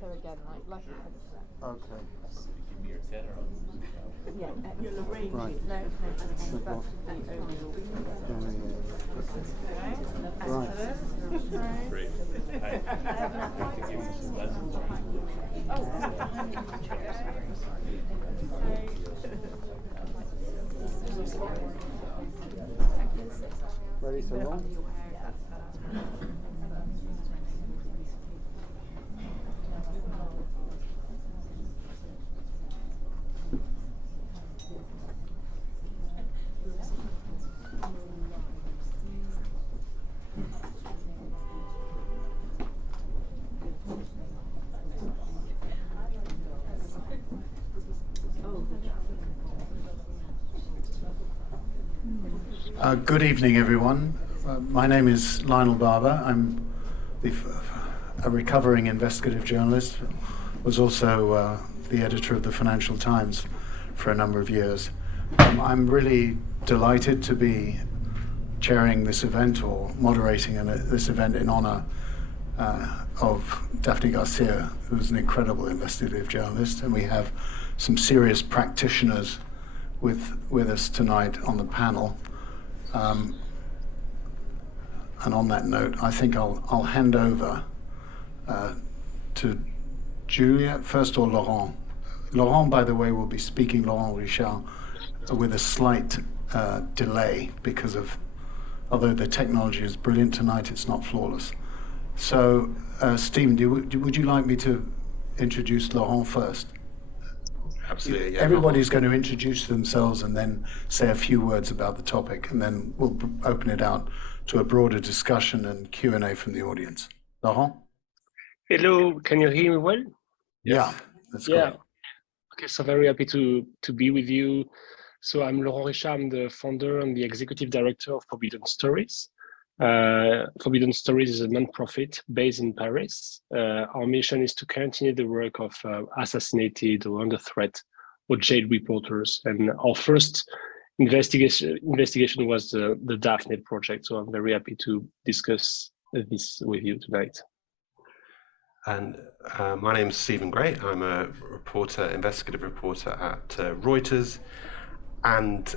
So again, like a headset. Okay. Give me your tenor on Yeah, you'll arrange Right. it. No, that's the overall. Right. Great. I have to give you some lessons. Ready to roll? Good evening, everyone. My name is Lionel Barber. I'm a recovering investigative journalist. Was also the editor of the Financial Times for a number of years. I'm really delighted to be chairing this event or moderating this event in honor of Daphne Garcia, who's an incredible investigative journalist, and we have some serious practitioners with us tonight on the panel. And on that note, I think I'll hand over to Juliet first, or Laurent. Laurent, by the way, will be speaking, Laurent Richard, with a slight delay because of, although the technology is brilliant tonight, it's not flawless. So, Stephen, would you like me to introduce Laurent first? Absolutely. Yeah, Everybody's going to introduce themselves and then say a few words about the topic, and then we'll open it out to a broader discussion and Q&A from the audience. Laurent? Hello, can you hear me well? Yeah, that's great. Okay, so very happy to be with you. So I'm Laurent Richard, I'm the founder and the executive director of Forbidden Stories. Forbidden Stories is a non-profit based in Paris. Our mission is to continue the work of assassinated or under threat or jailed reporters. And our first investigation was the Daphne project. So I'm very happy to discuss this with you tonight. And my name is Stephen Gray. I'm a investigative reporter at Reuters, and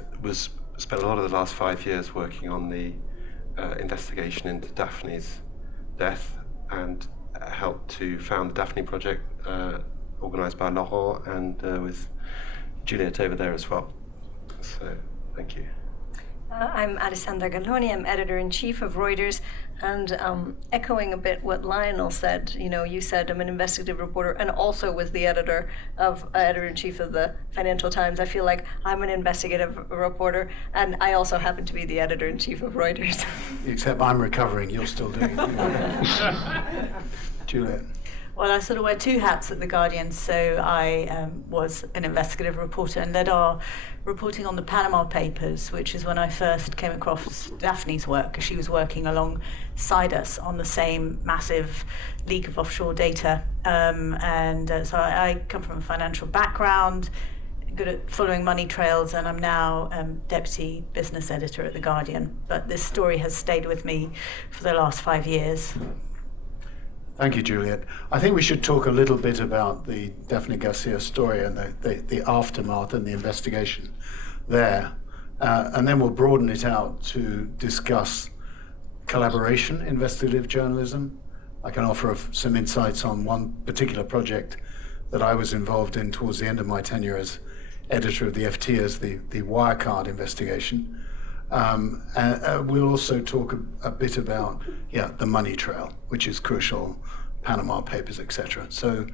spent a lot of the last 5 years working on the investigation into Daphne's death, and helped to found the Daphne project, organised by Laurent and with Juliet over there as well. So, thank you. I'm Alessandra Galloni. I'm editor-in-chief of Reuters, and echoing a bit what Lionel said, you said I'm an investigative reporter and also was the editor-in-chief of the Financial Times. I feel like I'm an investigative reporter, and I also happen to be the editor-in-chief of Reuters. Except I'm recovering, you're still doing it. Juliet. Well, I sort of wear two hats at The Guardian. So I was an investigative reporter and led our reporting on the Panama Papers, which is when I first came across Daphne's work. She was working alongside us on the same massive leak of offshore data. So I come from a financial background, good at following money trails, and I'm now deputy business editor at The Guardian. But this story has stayed with me for the last 5 years. Thank you, Juliet. I think we should talk a little bit about the Daphne Garcia story and the aftermath and the investigation there. And then we'll broaden it out to discuss collaboration, investigative journalism. I can offer some insights on one particular project that I was involved in towards the end of my tenure as editor of the FT, as the Wirecard investigation. We'll also talk a bit about the money trail, which is crucial, Panama Papers, etc. So,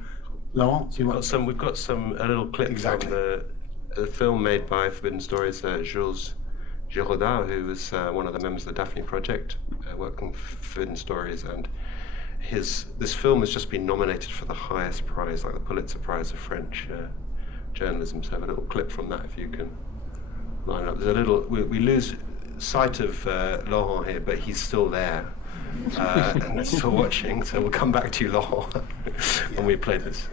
Laurent, we've got a little clip from the film made by Forbidden Stories, Jules Giraudot, who was one of the members of the Daphne Project, working on Forbidden Stories, and this film has just been nominated for the highest prize, like the Pulitzer Prize of French journalism. So I have a little clip from that, if you can line up. There's we lose sight of Laurent here, but he's still there and still watching. So we'll come back to you, Laurent, when we play this.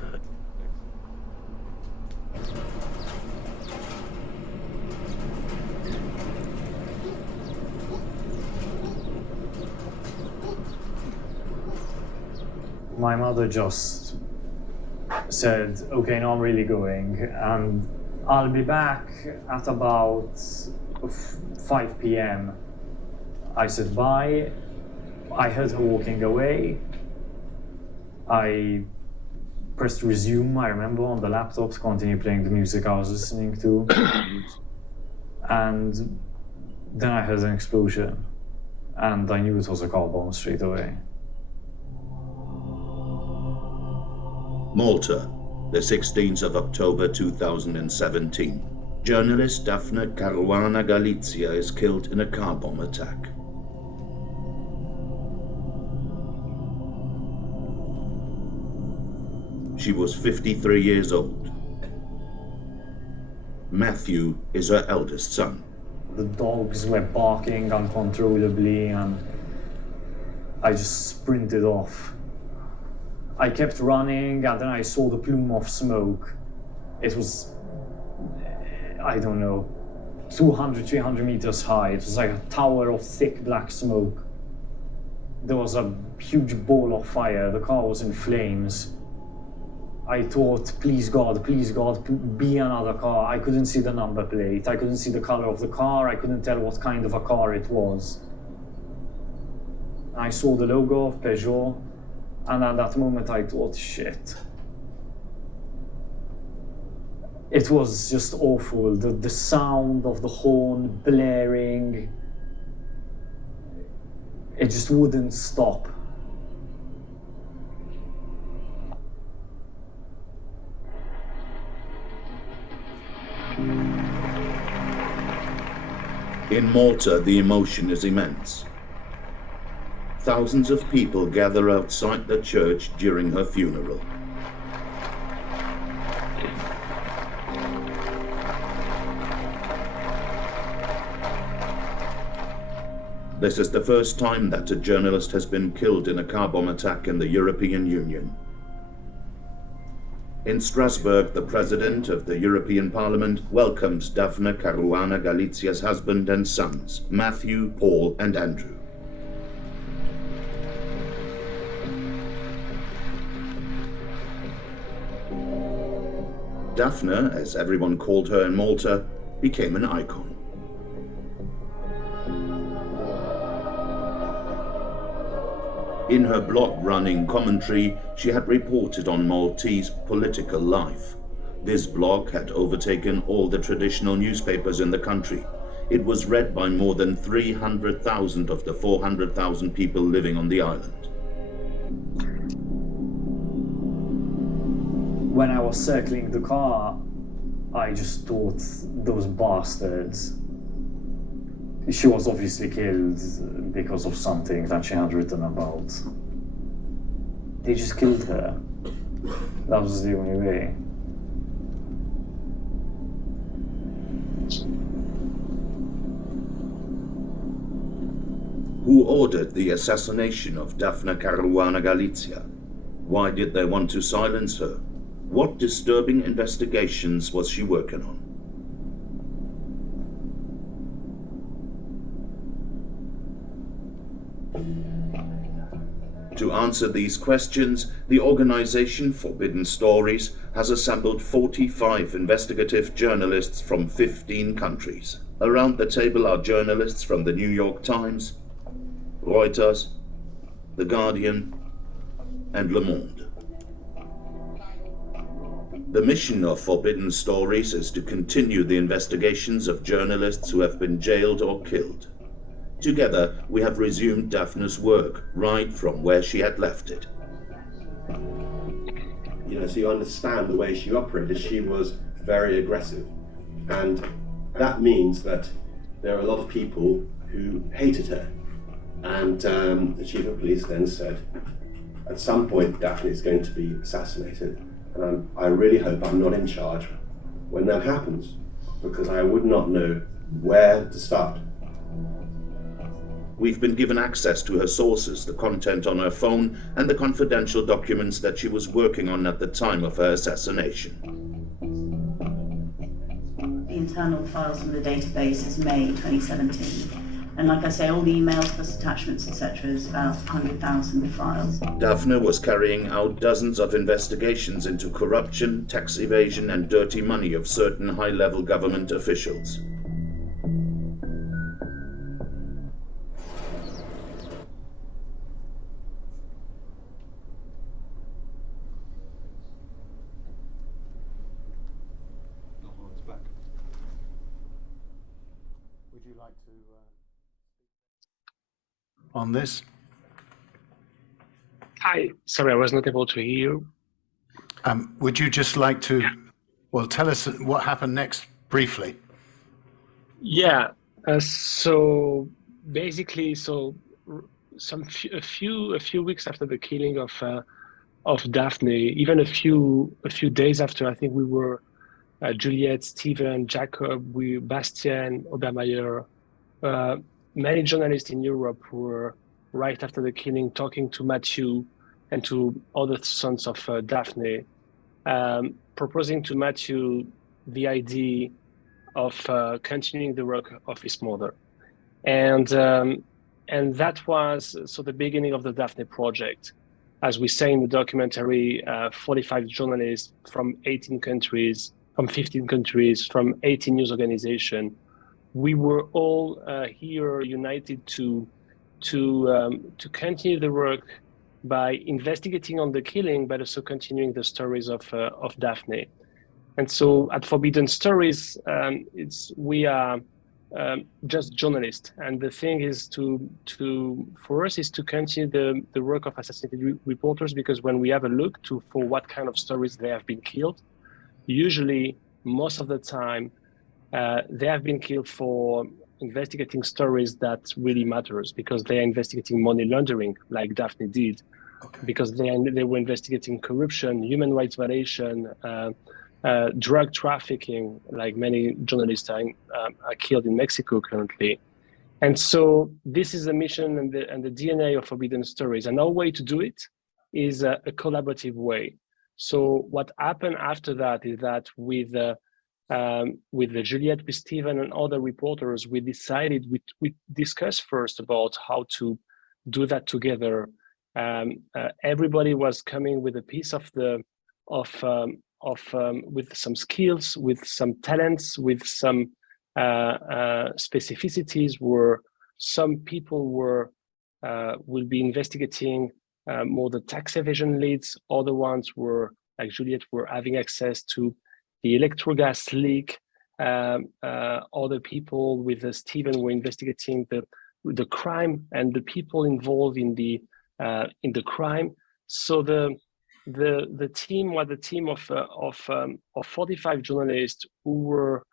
My mother just said, okay, now I'm really going, and I'll be back at about 5 p.m. I said bye. I heard her walking away. I pressed resume, I remember, on the laptop to continue playing the music I was listening to. And then I heard an explosion, and I knew it was a car bomb straight away. Malta, the 16th of October 2017. Journalist Daphne Caruana Galizia is killed in a car bomb attack. She was 53 years old. Matthew is her eldest son. The dogs were barking uncontrollably, and I just sprinted off. I kept running, and then I saw the plume of smoke. It was, I don't know, 200, 300 meters high. It was like a tower of thick black smoke. There was a huge ball of fire. The car was in flames. I thought, please God, be another car. I couldn't see the number plate. I couldn't see the color of the car. I couldn't tell what kind of a car it was. I saw the logo of Peugeot, and at that moment I thought, shit. It was just awful. The sound of the horn blaring, it just wouldn't stop. In Malta, the emotion is immense. Thousands of people gather outside the church during her funeral. This is the first time that a journalist has been killed in a car bomb attack in the European Union. In Strasbourg, the President of the European Parliament welcomes Daphne Caruana Galizia's husband and sons, Matthew, Paul, and Andrew. Daphne, as everyone called her in Malta, became an icon. In her blog-running commentary, she had reported on Maltese political life. This blog had overtaken all the traditional newspapers in the country. It was read by more than 300,000 of the 400,000 people living on the island. When I was circling the car, I just thought, those bastards. She was obviously killed because of something that she had written about. They just killed her. That was the only way. Who ordered the assassination of Daphne Caruana Galizia? Why did they want to silence her? What disturbing investigations was she working on? To answer these questions, the organization Forbidden Stories has assembled 45 investigative journalists from 15 countries. Around the table are journalists from the New York Times, Reuters, The Guardian, and Le Monde. The mission of Forbidden Stories is to continue the investigations of journalists who have been jailed or killed. Together, we have resumed Daphne's work right from where she had left it. You know, so you understand the way she operated. She was very aggressive. And that means that there are a lot of people who hated her. And the chief of police then said, at some point, Daphne is going to be assassinated. And I really hope I'm not in charge when that happens, because I would not know where to start. We've been given access to her sources, the content on her phone, and the confidential documents that she was working on at the time of her assassination. The internal files from the database is May 2017. And like I say, all the emails plus attachments, etc., is about 100,000 files. Daphne was carrying out dozens of investigations into corruption, tax evasion, and dirty money of certain high-level government officials. On this? Hi, sorry, I was not able to hear you. Would you just like to, well, tell us what happened next briefly? Yeah, so basically, a few weeks after the killing of Daphne, even a few days after, I think we were Juliet, Stephen, Jacob, Bastien, Obermeyer, many journalists in Europe were right after the killing talking to Matthew and to other sons of Daphne, proposing to Matthew the idea of continuing the work of his mother. And that was the beginning of the Daphne project. As we say in the documentary, 45 journalists from 15 countries, from 18 news organizations, we were all here united to continue the work by investigating on the killing, but also continuing the stories of Daphne. And so at Forbidden Stories, we are just journalists, and the thing is for us is to continue the work of assassinated reporters, because when we have a look for what kind of stories they have been killed, usually most of the time they have been killed for investigating stories that really matters, because they are investigating money laundering like Daphne did, because they were investigating corruption, human rights violation, drug trafficking, like many journalists are killed in Mexico currently. And so this is the mission and the DNA of Forbidden Stories. And our way to do it is a collaborative way. So what happened after that is that with the Juliet, with Stephen and other reporters, we decided, we discussed first about how to do that together. Everybody was coming with a piece with some skills, with some talents, with some specificities, where some people will be investigating more the tax evasion leads. Other ones were, like Juliet, were having access to the electrogas leak. Other people with Stephen were investigating the crime and the people involved in the crime. So the team was a team of 45 journalists who were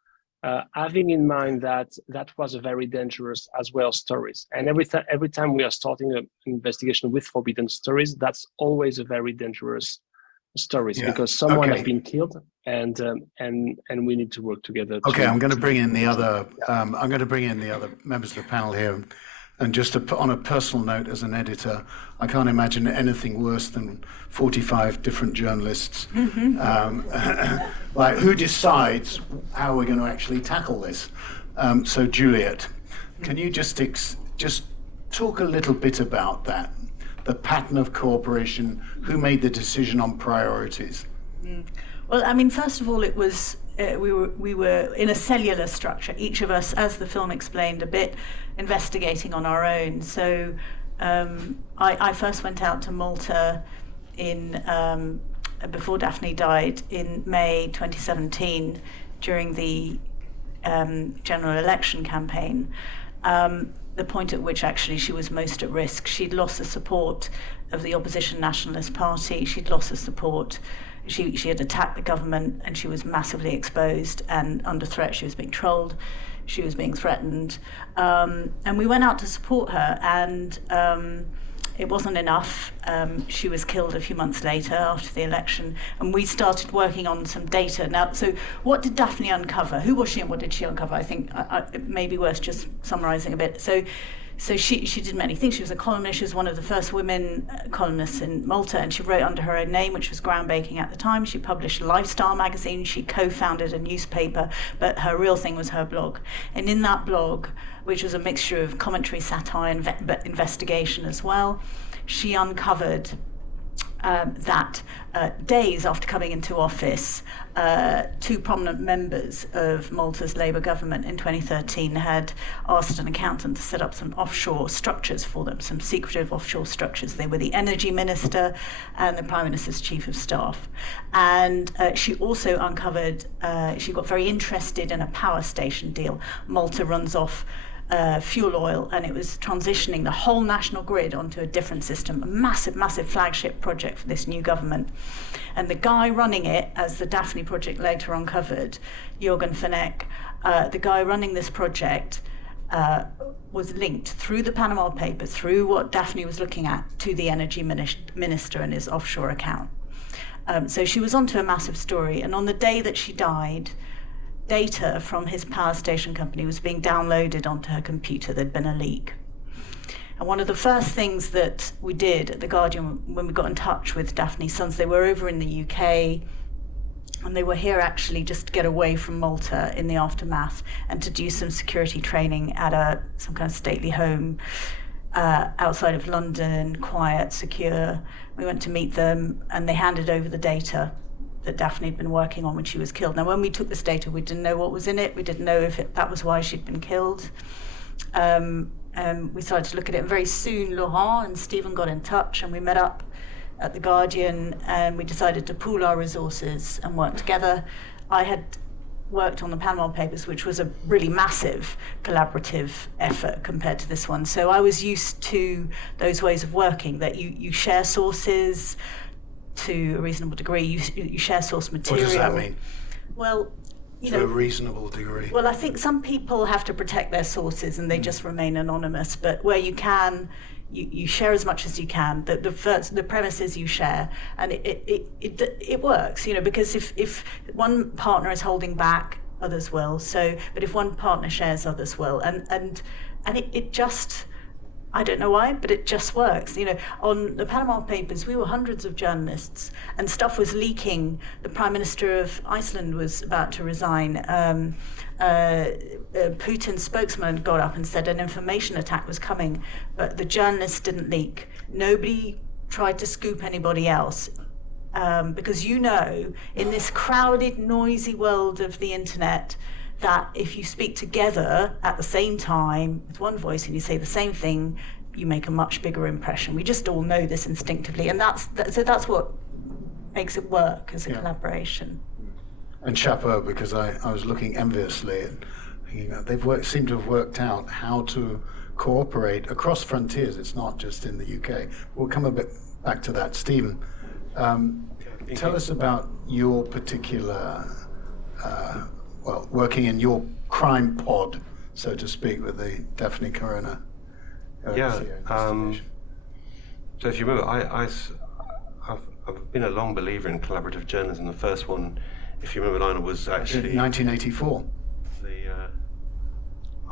having in mind that was a very dangerous as well stories. And every time we are starting an investigation with Forbidden Stories, that's always a very dangerous stories, because someone has been killed, and we need to work together. I'm going to bring in the other. I'm going to bring in the other members of the panel here. And just to put on a personal note, as an editor, I can't imagine anything worse than 45 different journalists. Like, who decides how we're going to actually tackle this? So, Juliet, can you just talk a little bit about that? The pattern of cooperation, who made the decision on priorities? Well, I mean, first of all, it was we were in a cellular structure, each of us, as the film explained a bit, investigating on our own. So I first went out to Malta before Daphne died in May 2017 during the general election campaign. The point at which actually she was most at risk. She'd lost the support of the opposition Nationalist Party. She'd lost the support. She had attacked the government, and she was massively exposed and under threat. She was being trolled. She was being threatened. And we went out to support her, and it wasn't enough. She was killed a few months later after the election, and we started working on some data. Now, so what did Daphne uncover? Who was she and what did she uncover? I think it may be worth just summarising a bit. So So she did many things. She was a columnist. She was one of the first women columnists in Malta, and she wrote under her own name, which was groundbreaking at the time. She published a lifestyle magazine. She co-founded a newspaper, but her real thing was her blog. And in that blog, which was a mixture of commentary, satire, but investigation as well, she uncovered that days after coming into office, two prominent members of Malta's Labour government in 2013 had asked an accountant to set up some offshore structures for them, some secretive offshore structures. They were the energy minister and the Prime Minister's chief of staff. And she also uncovered, she got very interested in a power station deal. Malta runs off fuel oil, and it was transitioning the whole national grid onto a different system, a massive flagship project for this new government. And the guy running it, as the Daphne project later uncovered, Jürgen Feneck, the guy running this project was linked through the Panama Papers, through what Daphne was looking at, to the energy minister and his offshore account. So she was onto a massive story, and on the day that she died, data from his power station company was being downloaded onto her computer. There'd been a leak. And one of the first things that we did at The Guardian when we got in touch with Daphne's sons, they were over in the UK, and they were here actually just to get away from Malta in the aftermath and to do some security training at some kind of stately home outside of London, quiet, secure. We went to meet them, and they handed over the data that Daphne had been working on when she was killed. Now, when we took this data, we didn't know what was in it. We didn't know if that was why she'd been killed. We started to look at it, and very soon Laurent and Stephen got in touch, and we met up at The Guardian, and we decided to pool our resources and work together. I had worked on the Panama Papers, which was a really massive collaborative effort compared to this one. So I was used to those ways of working, that you share sources, to a reasonable degree, you share source material. What does that mean? Well, to a reasonable degree. Well, I think some people have to protect their sources and they just remain anonymous. But where you can, you share as much as you can. The premise is you share, and it works. Because if one partner is holding back, others will. So, but if one partner shares, others will, and it just. I don't know why, but it just works. On the Panama Papers, we were hundreds of journalists, and stuff was leaking. The Prime Minister of Iceland was about to resign. Putin's spokesman got up and said an information attack was coming, but the journalists didn't leak. Nobody tried to scoop anybody else. Because in this crowded, noisy world of the internet, that if you speak together at the same time with one voice and you say the same thing, you make a much bigger impression. We just all know this instinctively, and that's what makes it work as a collaboration. And chapeau, because I was looking enviously and thinking seem to have worked out how to cooperate across frontiers. It's not just in the UK. We'll come a bit back to that. Stephen, tell us about your particular working in your crime pod, so to speak, with the Daphne Caruana Galizia investigation. So if you remember, I've been a long believer in collaborative journalism. The first one, if you remember, Lionel, was actually... 1984.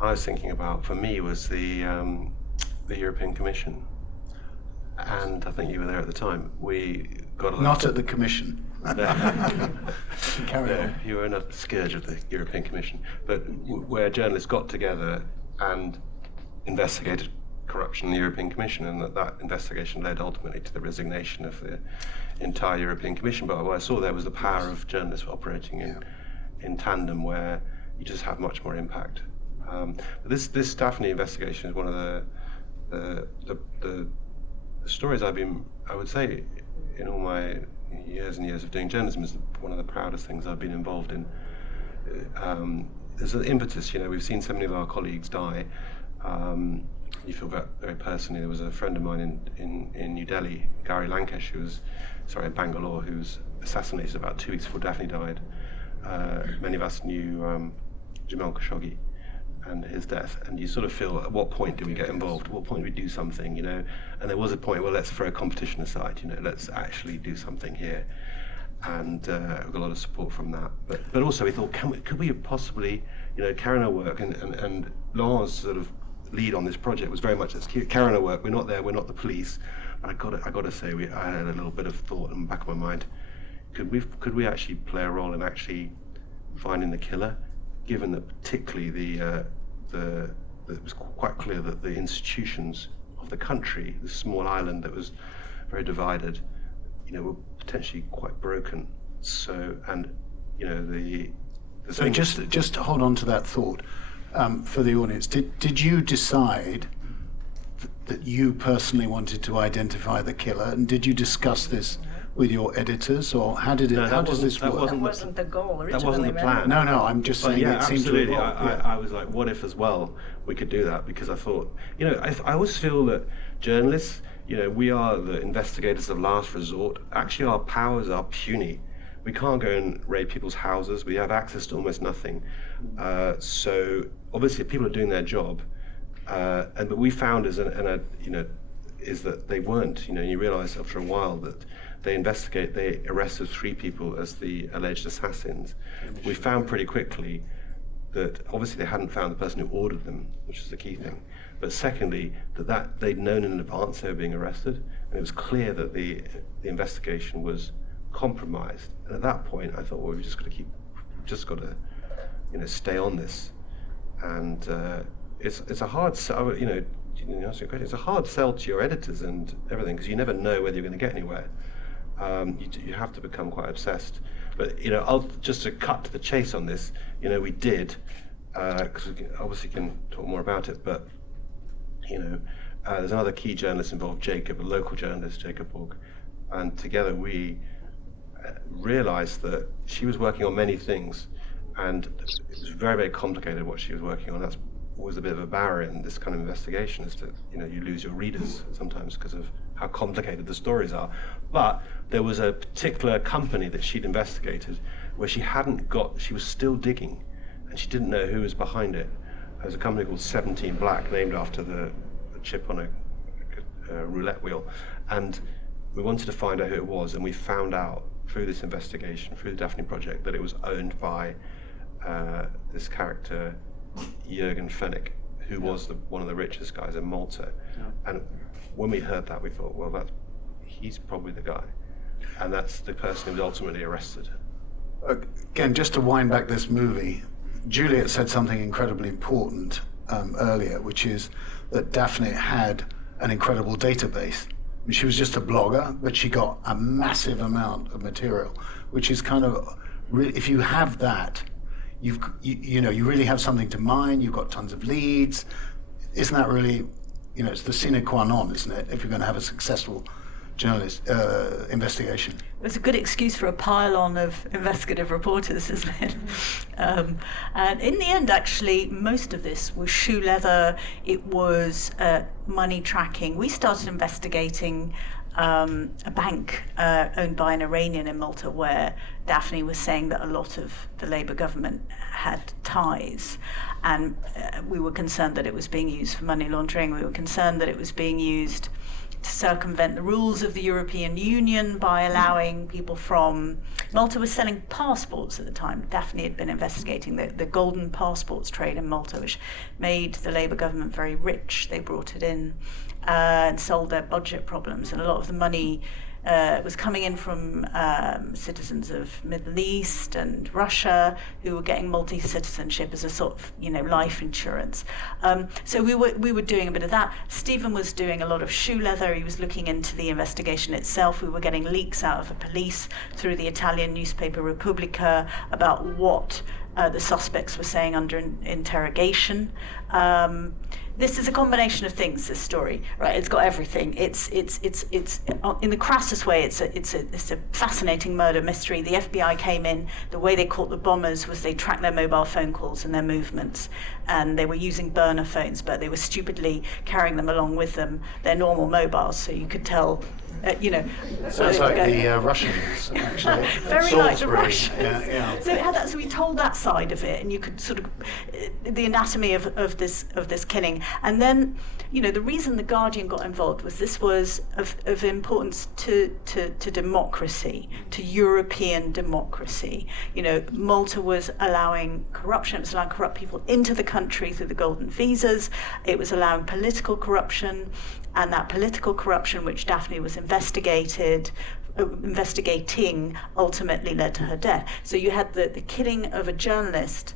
I was thinking about, for me, was the European Commission. And I think you were there at the time. We got a Not at the Commission. Carry on. You were a scourge of the European Commission, but where journalists got together and investigated corruption in the European Commission, and that investigation led ultimately to the resignation of the entire European Commission. But what I saw there was the power of journalists operating in tandem, where you just have much more impact. But this Daphne investigation is one of the stories I would say, in all my years and years of doing journalism, is one of the proudest things I've been involved in. There's an impetus, we've seen so many of our colleagues die. You feel very, very personally. There was a friend of mine in New Delhi, Gary Lankesh, in Bangalore, who was assassinated about 2 weeks before Daphne died. Many of us knew Jamal Khashoggi and his death, and you sort of feel, at what point do we get involved? At what point do we do something, And there was a point where, let's throw competition aside, let's actually do something here. And we got a lot of support from that. But also we thought, could we possibly, carry on our work, and Laurent's sort of lead on this project was very much, let's carry on our work. We're not there. We're not the police. I got to say, I had a little bit of thought in the back of my mind. Could we actually play a role in actually finding the killer, given that particularly it was quite clear that the institutions of the country, this small island that was very divided, were potentially quite broken. So, and so just to hold on to that thought for the audience, did you decide that you personally wanted to identify the killer, and did you discuss this with your editors, or how did it? No, how does this work? That wasn't the goal originally. That wasn't the plan. No, I'm just saying. Yeah, it seemed absolutely. to evolve. I was like, what if as well we could do that? Because I thought, I always feel that journalists, we are the investigators of last resort. Actually, our powers are puny. We can't go and raid people's houses. We have access to almost nothing. So obviously, if people are doing their job, but we found is that they weren't. You realise after a while that they arrested 3 people as the alleged assassins. We found pretty quickly that obviously they hadn't found the person who ordered them, which is the key thing. But secondly, that they'd known in advance they were being arrested, and it was clear that the investigation was compromised. And at that point, I thought, well, we've just got to stay on this. And it's a hard sell, it's a hard sell to your editors and everything, because you never know whether you're going to get anywhere. You have to become quite obsessed. But just to cut to the chase on this, we did, because we obviously can talk more about it. But there's another key journalist involved, Jacob, a local journalist, Jacob Borg, and together we realised that she was working on many things, and it was very, very complicated what she was working on. That's always a bit of a barrier in this kind of investigation, is that you lose your readers sometimes because of how complicated the stories are. But there was a particular company that she'd investigated where she was still digging, and she didn't know who was behind it. There was a company called 17 Black, named after the chip on a roulette wheel, and we wanted to find out who it was, and we found out through this investigation, through the Daphne Project, that it was owned by this character, Jürgen Fennick, who was one of the richest guys in Malta. And when we heard that, we thought, well, he's probably the guy. And that's the person who was ultimately arrested. Again, just to wind back this movie, Juliet said something incredibly important earlier, which is that Daphne had an incredible database. I mean, she was just a blogger, but she got a massive amount of material, which is kind of, if you have that, you really have something to mine. You've got tons of leads. Isn't that really, it's the sine qua non, isn't it, if you're going to have a successful journalist investigation? It's a good excuse for a pile-on of investigative reporters, isn't it? And in the end, actually, most of this was shoe leather. It was money tracking. We started investigating a bank owned by an Iranian in Malta, where Daphne was saying that a lot of the Labour government had ties, and we were concerned that it was being used for money laundering. We were concerned that it was being used to circumvent the rules of the European Union by allowing people from Malta was selling passports at the time. Daphne had been investigating the golden passports trade in Malta, which made the Labour government very rich. They brought it in and solved their budget problems, and a lot of the money was coming in from citizens of Middle East and Russia who were getting multi-citizenship as a sort of life insurance. So we were doing a bit of that. Stephen was doing a lot of shoe leather. He was looking into the investigation itself. We were getting leaks out of the police through the Italian newspaper Repubblica about what the suspects were saying under interrogation. This is a combination of things, this story, right? It's got everything. It's in the crassest way, it's a fascinating murder mystery. The FBI came in. The way they caught the bombers was they tracked their mobile phone calls and their movements, and they were using burner phones, but they were stupidly carrying them along with them, their normal mobiles, so you could tell. Sounds like the Russians, actually. Very like the Russians. Yeah. So it had that. So we told that side of it, and you could sort of the anatomy of this killing. And then, you know, the reason the Guardian got involved was this was of importance to democracy, to European democracy. You know, Malta was allowing corruption, it was allowing corrupt people into the country through the golden visas, it was allowing political corruption, and that political corruption, which Daphne was investigating, ultimately led to her death. So you had the killing of a journalist,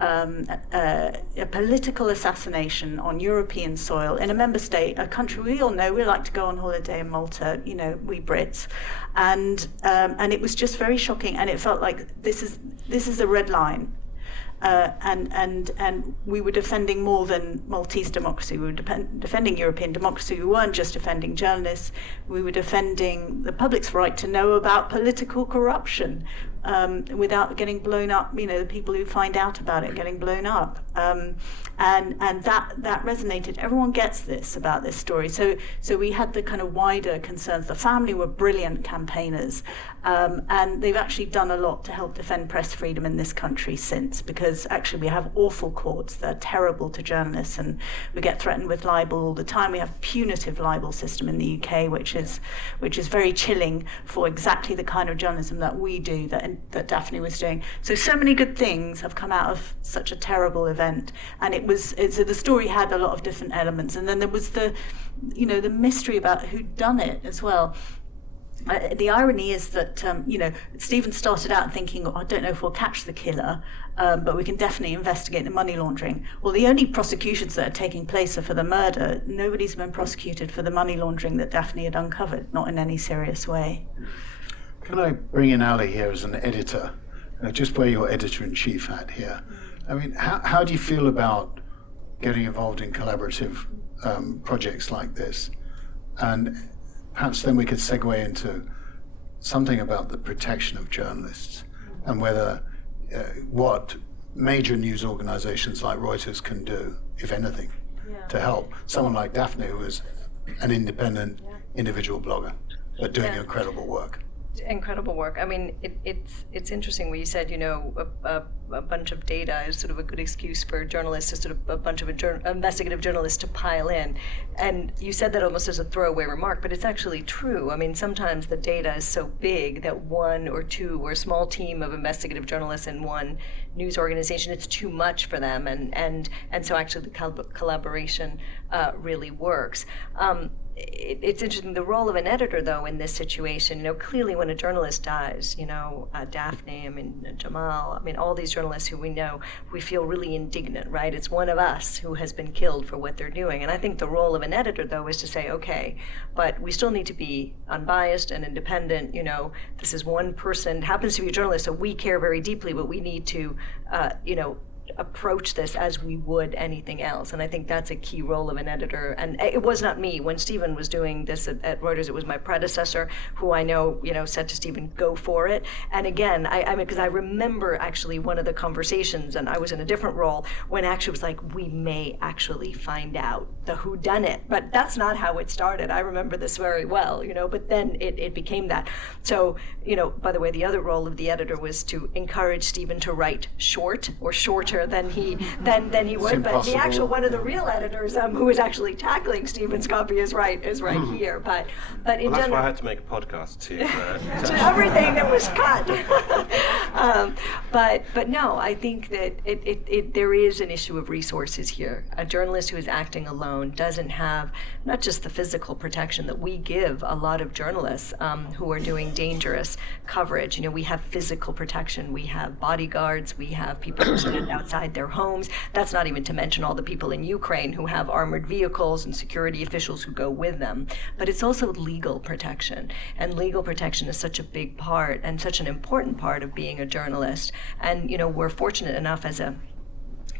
a political assassination on European soil in a member state, a country we all know. We like to go on holiday in Malta, you know, we Brits, and it was just very shocking. And it felt like this is a red line. And we were defending more than Maltese democracy. We were defending European democracy. We weren't just defending journalists. We were defending the public's right to know about political corruption without getting blown up. You know, the people who find out about it getting blown up, and that resonated. Everyone gets this about this story. So we had the kind of wider concerns. The family were brilliant campaigners, and they've actually done a lot to help defend press freedom in this country since, because actually we have awful courts that are terrible to journalists, and we get threatened with libel all the time. We have punitive libel system in the UK, which is very chilling for exactly the kind of journalism that we do, that Daphne was doing. So many good things have come out of such a terrible event, and so the story had a lot of different elements, and then there was the mystery about who'd done it as well. The irony is that, Stephen started out thinking, I don't know if we'll catch the killer, but we can definitely investigate the money laundering. Well, the only prosecutions that are taking place are for the murder. Nobody's been prosecuted for the money laundering that Daphne had uncovered, not in any serious way. Can I bring in Ali here as an editor? Just wear your editor-in-chief hat here. I mean, how do you feel about getting involved in collaborative projects like this? And perhaps then we could segue into something about the protection of journalists and whether what major news organizations like Reuters can do, if anything, to help someone like Daphne, who is an independent individual blogger, but doing incredible work. Incredible work. I mean, it's interesting when you said, a bunch of data is sort of a good excuse for journalists to sort of a bunch of investigative journalists to pile in. And you said that almost as a throwaway remark, but it's actually true. I mean, sometimes the data is so big that one or two or a small team of investigative journalists in one news organization, it's too much for them. And so actually the collaboration really works. It's interesting, the role of an editor, though, in this situation, clearly when a journalist dies, Daphne, Jamal, all these journalists who we know, we feel really indignant, right? It's one of us who has been killed for what they're doing. And I think the role of an editor, though, is to say, okay, but we still need to be unbiased and independent. This is one person, happens to be a journalist, so we care very deeply, but we need to, approach this as we would anything else. And I think that's a key role of an editor. And it was not me. When Stephen was doing this at Reuters, it was my predecessor who I know, said to Stephen, go for it. And again, I mean, because I remember actually one of the conversations, and I was in a different role, when actually was like, we may actually find out the whodunit. But that's not how it started. I remember this very well, but then it became that. So, by the way, the other role of the editor was to encourage Stephen to write short or shorter than he would. But the actual one of the real editors who was actually tackling Stephen's copy is right here. But in that's general, why I had to make a podcast to everything that was cut. But no, I think that there is an issue of resources here. A journalist who is acting alone doesn't have not just the physical protection that we give a lot of journalists who are doing dangerous coverage. We have physical protection. We have bodyguards. We have people who stand outside their homes. That's not even to mention all the people in Ukraine who have armored vehicles and security officials who go with them. But it's also legal protection. And legal protection is such a big part and such an important part of being a journalist. And, we're fortunate enough as a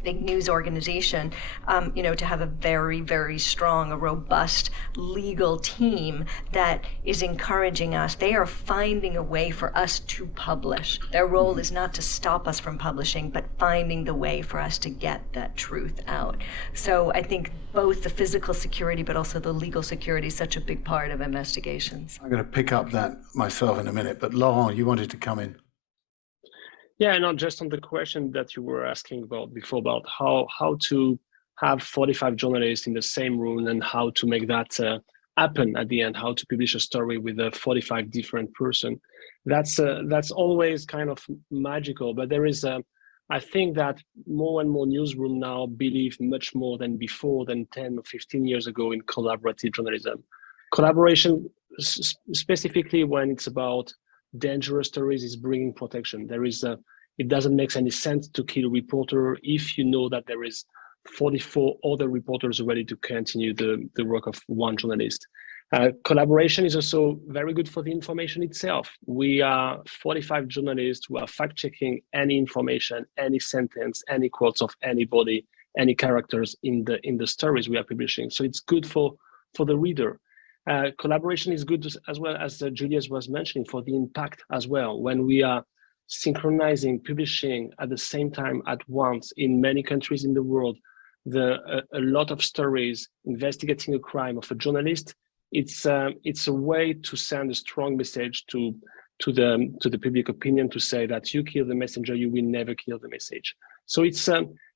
big news organization, to have a very, very strong, a robust legal team that is encouraging us. They are finding a way for us to publish. Their role is not to stop us from publishing, but finding the way for us to get that truth out. So I think both the physical security, but also the legal security is such a big part of investigations. I'm going to pick up that myself in a minute, but Laurent, you wanted to come in. Yeah, not just on the question that you were asking about before, about how to have 45 journalists in the same room and how to make that happen at the end, how to publish a story with 45 different person. That's always kind of magical, but there is I think that more and more newsroom now believe much more than before, than 10 or 15 years ago, in collaborative journalism. Collaboration, specifically when it's about dangerous stories, is bringing protection. There is it doesn't make any sense to kill a reporter if you know that there is 44 other reporters ready to continue the work of one journalist. Collaboration is also very good for the information itself. We are 45 journalists who are fact-checking any information, any sentence, any quotes of anybody, any characters in the stories we are publishing. So it's good for the reader. Collaboration is good as well, as Juliet was mentioning, for the impact as well. When we are synchronizing, publishing at the same time at once in many countries in the world, a lot of stories investigating a crime of a journalist, it's a way to send a strong message to the public opinion, to say that you kill the messenger, you will never kill the message. So it's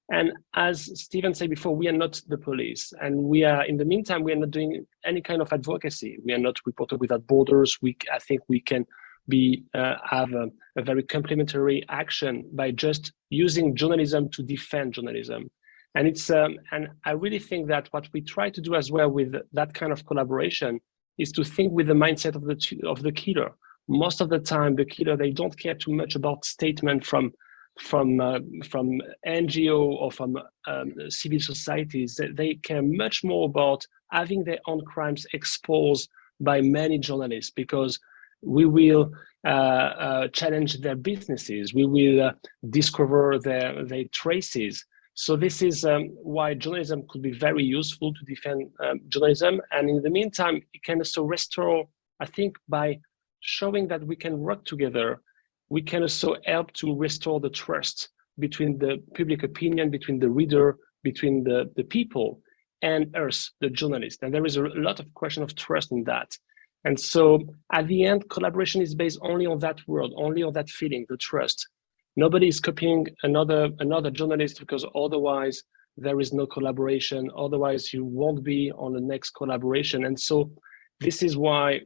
and as Stephen said before, we are not the police, and we are, in the meantime, we are not doing any kind of advocacy. We are not Reporters Without Borders. I think we can have a very complementary action by just using journalism to defend journalism. And it's and I really think that what we try to do as well with that kind of collaboration is to think with the mindset of the killer. Most of the time, the killer, they don't care too much about statement from NGO or from civil societies. They care much more about having their own crimes exposed by many journalists, because we will challenge their businesses. We will discover their traces. So this is why journalism could be very useful to defend journalism. And in the meantime, it can also restore, I think, by showing that we can work together, we can also help to restore the trust between the public opinion, between the reader, between the people and us, the journalist. And there is a lot of question of trust in that. And so at the end, collaboration is based only on that word, only on that feeling, the trust. Nobody is copying another journalist, because otherwise there is no collaboration. Otherwise you won't be on the next collaboration. And so this is why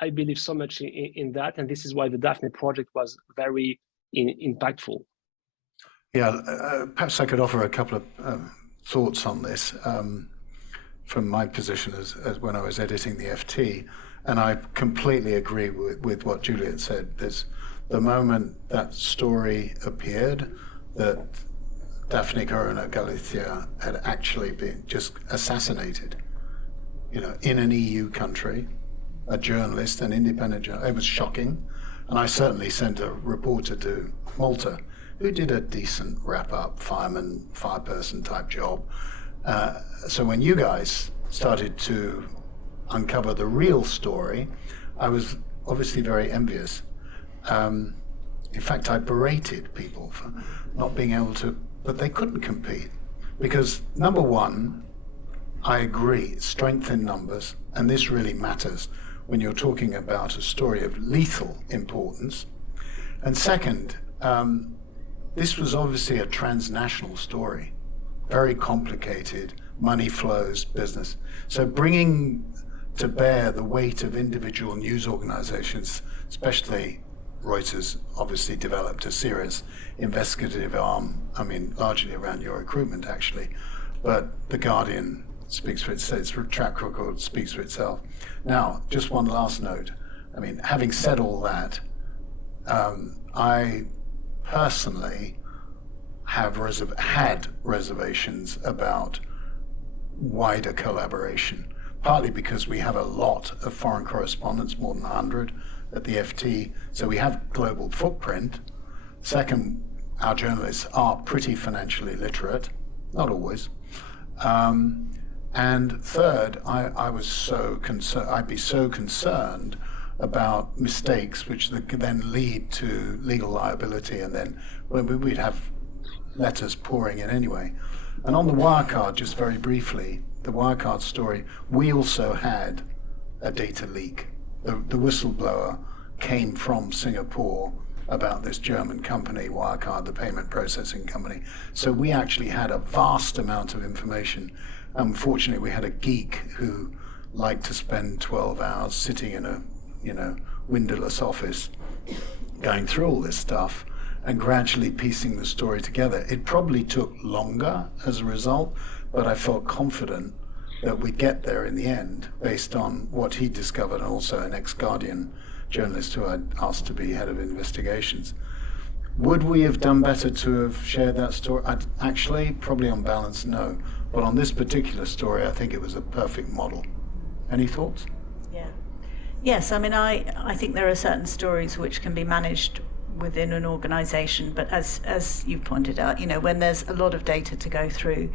I believe so much in that. And this is why the Daphne project was very impactful. Yeah, perhaps I could offer a couple of thoughts on this from my position as when I was editing the FT. And I completely agree with what Juliet said. There's the moment that story appeared that Daphne Caruana Galizia had actually been just assassinated, in an EU country, a journalist, an independent journalist. It was shocking. And I certainly sent a reporter to Malta who did a decent wrap-up, fireperson type job. So when you guys started to uncover the real story, I was obviously very envious. In fact, I berated people for not being able to, but they couldn't compete. Because number one, I agree, strength in numbers, and this really matters when you're talking about a story of lethal importance. And second, this was obviously a transnational story, very complicated, money flows, business. So bringing to bear the weight of individual news organizations, especially Reuters obviously developed a serious investigative arm, largely around your recruitment actually, but The Guardian speaks for itself, its track record speaks for itself. Now, just one last note. Having said all that, I personally have had reservations about wider collaboration, partly because we have a lot of foreign correspondents, more than 100 at the FT, so we have global footprint. Second, our journalists are pretty financially literate, not always. And third, I was so concerned, I'd be so concerned about mistakes which then lead to legal liability, and then we'd have letters pouring in anyway. And on the Wirecard, just very briefly, the Wirecard story, we also had a data leak. The whistleblower came from Singapore about this German company, Wirecard, the payment processing company. So we actually had a vast amount of information. Unfortunately, we had a geek who liked to spend 12 hours sitting in a, windowless office going through all this stuff and gradually piecing the story together. It probably took longer as a result, but I felt confident that we'd get there in the end based on what he discovered, and also an ex-Guardian journalist who I'd asked to be head of investigations. Would we have done better to have shared that story? Actually, probably on balance, no. But on this particular story, I think it was a perfect model. Any thoughts? Yeah. Yes, I mean, I think there are certain stories which can be managed within an organisation, but as you pointed out, when there's a lot of data to go through,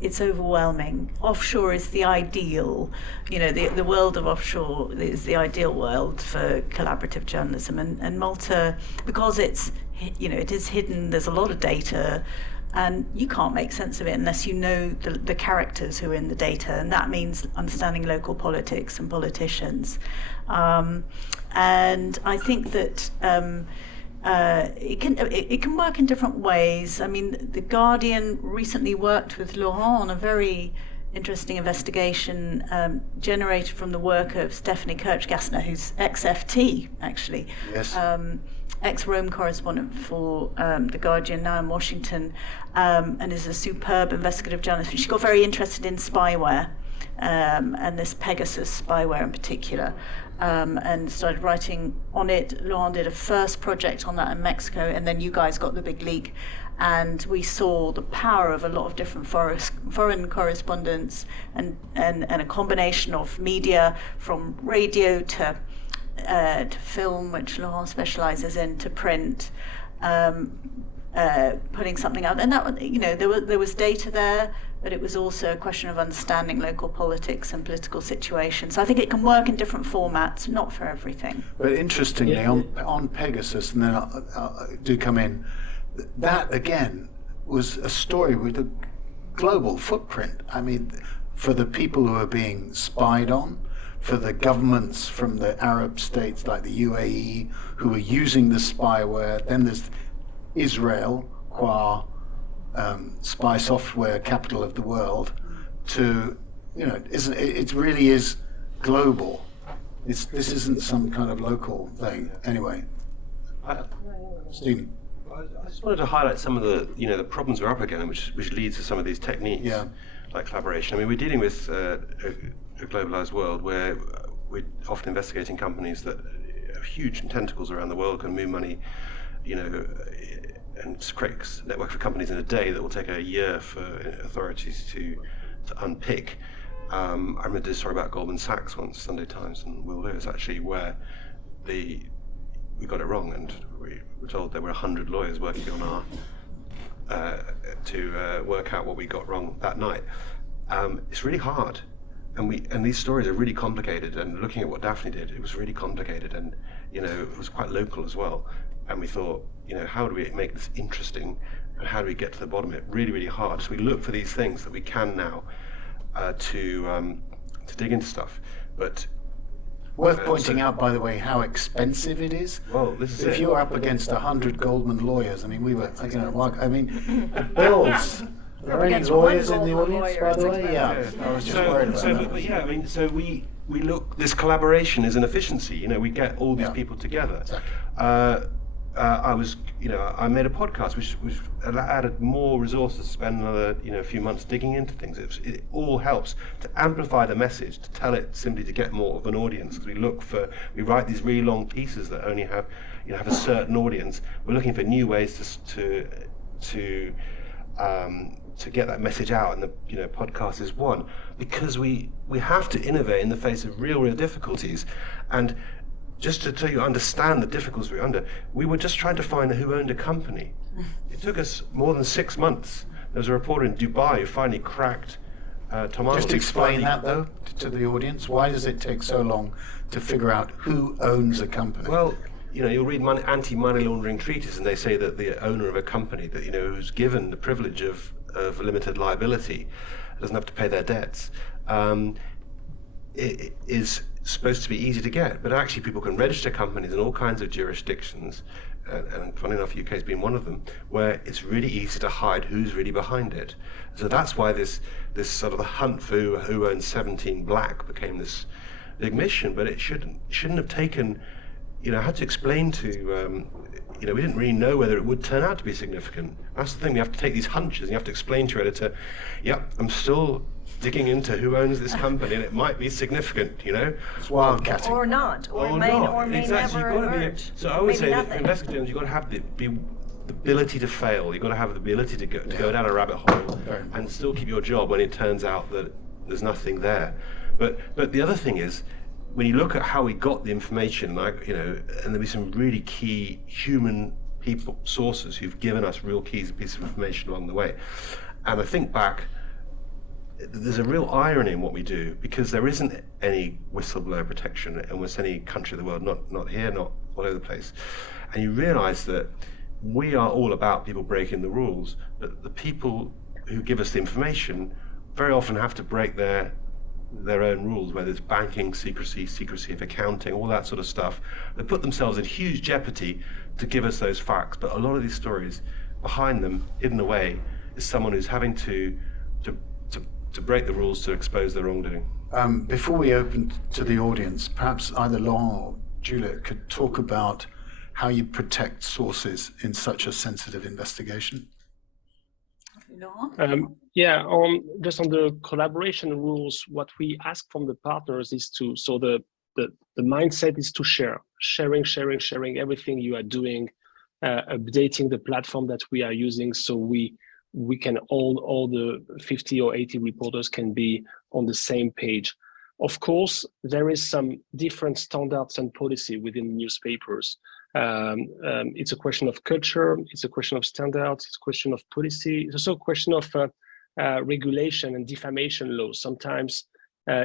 it's overwhelming. Offshore is the ideal, the world of offshore is the ideal world for collaborative journalism, and Malta, because it is hidden, there's a lot of data, and you can't make sense of it unless you know the characters who are in the data, and that means understanding local politics and politicians. And I think that it can work in different ways. I mean, The Guardian recently worked with Laurent on a very interesting investigation generated from the work of Daphne Caruana Galizia, who's ex-FT, actually. Yes. Ex-Rome correspondent for The Guardian, now in Washington, and is a superb investigative journalist. She got very interested in spyware, and this Pegasus spyware in particular, and started writing on it. Laurent did a first project on that in Mexico, and then you guys got the big leak, and we saw the power of a lot of different foreign correspondents and a combination of media, from radio to film, which Laurent specialises in, to print, putting something out. And that, there was data there, but it was also a question of understanding local politics and political situations. So I think it can work in different formats, not for everything. But interestingly, on Pegasus, and then I'll do come in, that again was a story with a global footprint. I mean, for the people who are being spied on, for the governments from the Arab states like the UAE who are using the spyware. Then there's Israel, qua spy software capital of the world, to, it really is global. This isn't some kind of local thing. Anyway, Stephen. I just wanted to highlight some of the problems we're up against, which leads to some of these techniques, like collaboration. I mean, we're dealing with a globalized world where we're often investigating companies that have huge tentacles around the world, can move money, and create a network of companies in a day that will take a year for authorities to unpick. I remember this story about Goldman Sachs once, Sunday Times and Will Lewis, actually, where we got it wrong, and we were told there were 100 lawyers working on to work out what we got wrong that night. It's really hard, and these stories are really complicated. And looking at what Daphne did, it was really complicated, and it was quite local as well. And we thought, how do we make this interesting, and how do we get to the bottom of it? Really, really hard. So we look for these things that we can now to dig into stuff, but. Worth pointing out, by the way, how expensive it is. Well, this is if you're up against 100 Goldman lawyers, I mean, we were, the bills. Are there any lawyers in the audience, by the way? Yeah, I was just worried about that. But yeah, I mean, so we look. This collaboration is an efficiency. We get all these people together. Exactly. I made a podcast which added more resources to spend another, a few months digging into things. It all helps to amplify the message, to tell it simply to get more of an audience. Because we write these really long pieces that only have a certain audience. We're looking for new ways to get that message out, and the podcast is one, because we have to innovate in the face of real difficulties. And just to understand the difficulties we're under, we were just trying to find who owned a company. It took us more than 6 months. There was a reporter in Dubai who finally cracked Tom Arnold. Just explain that, though, to the audience. Why does it take so long to figure out who owns a company? Well, you'll read anti-money laundering treaties, and they say that the owner of a company that who's given the privilege of limited liability doesn't have to pay their debts. It is supposed to be easy to get, but actually people can register companies in all kinds of jurisdictions, and funny enough, UK has been one of them, where it's really easy to hide who's really behind it. So that's why this sort of hunt for who owns 17 Black became this big mission, but it shouldn't have taken, I had to explain to, we didn't really know whether it would turn out to be significant. That's the thing, we have to take these hunches, and you have to explain to your editor, I'm still digging into who owns this company, and it might be significant, It's wildcatting. Or not, or may exactly. never emerge. So I would Maybe say that nothing. investigators, you've got to have the ability to fail. You've got to have the ability to go down a rabbit hole and still keep your job when it turns out that there's nothing there. But the other thing is, when you look at how we got the information, and there'll be some really key human people, sources who've given us real keys, pieces of information along the way. And I think back, there's a real irony in what we do, because there isn't any whistleblower protection in almost any country of the world, not here, not all over the place. And you realize that we are all about people breaking the rules, but the people who give us the information very often have to break their own rules, whether it's banking, secrecy of accounting, all that sort of stuff. They put themselves in huge jeopardy to give us those facts. But a lot of these stories, behind them, hidden away, is someone who's having to break the rules to expose their wrongdoing. Before we open to the audience, perhaps either Laurent or Juliet could talk about how you protect sources in such a sensitive investigation. Just on the collaboration rules, what we ask from the partners is the mindset is to sharing everything you are doing, updating the platform that we are using, so we can all the 50 or 80 reporters can be on the same page. Of course, there is some different standards and policy within newspapers. It's a question of culture, it's a question of standards, it's a question of policy, it's also a question of regulation and defamation laws. Sometimes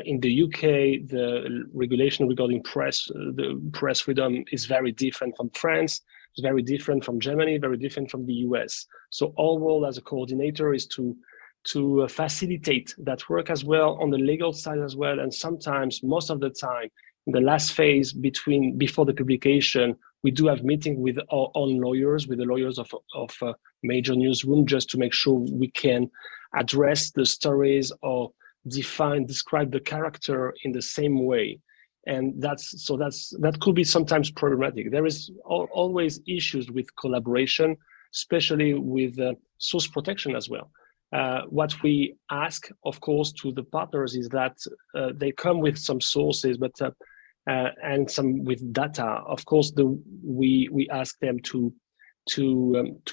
in the UK, the regulation regarding the press freedom is very different from France, it's very different from Germany, very different from the US. So our role as a coordinator is to facilitate that work as well on the legal side as well. And sometimes, most of the time, in the last phase before the publication, we do have meetings with our own lawyers, with the lawyers of major newsroom, just to make sure we can address the stories or describe the character in the same way. And that could be sometimes problematic. There is always issues with collaboration, especially with source protection as well. What we ask, of course, to the partners is that they come with some sources, but and some with data. Of course, we ask them to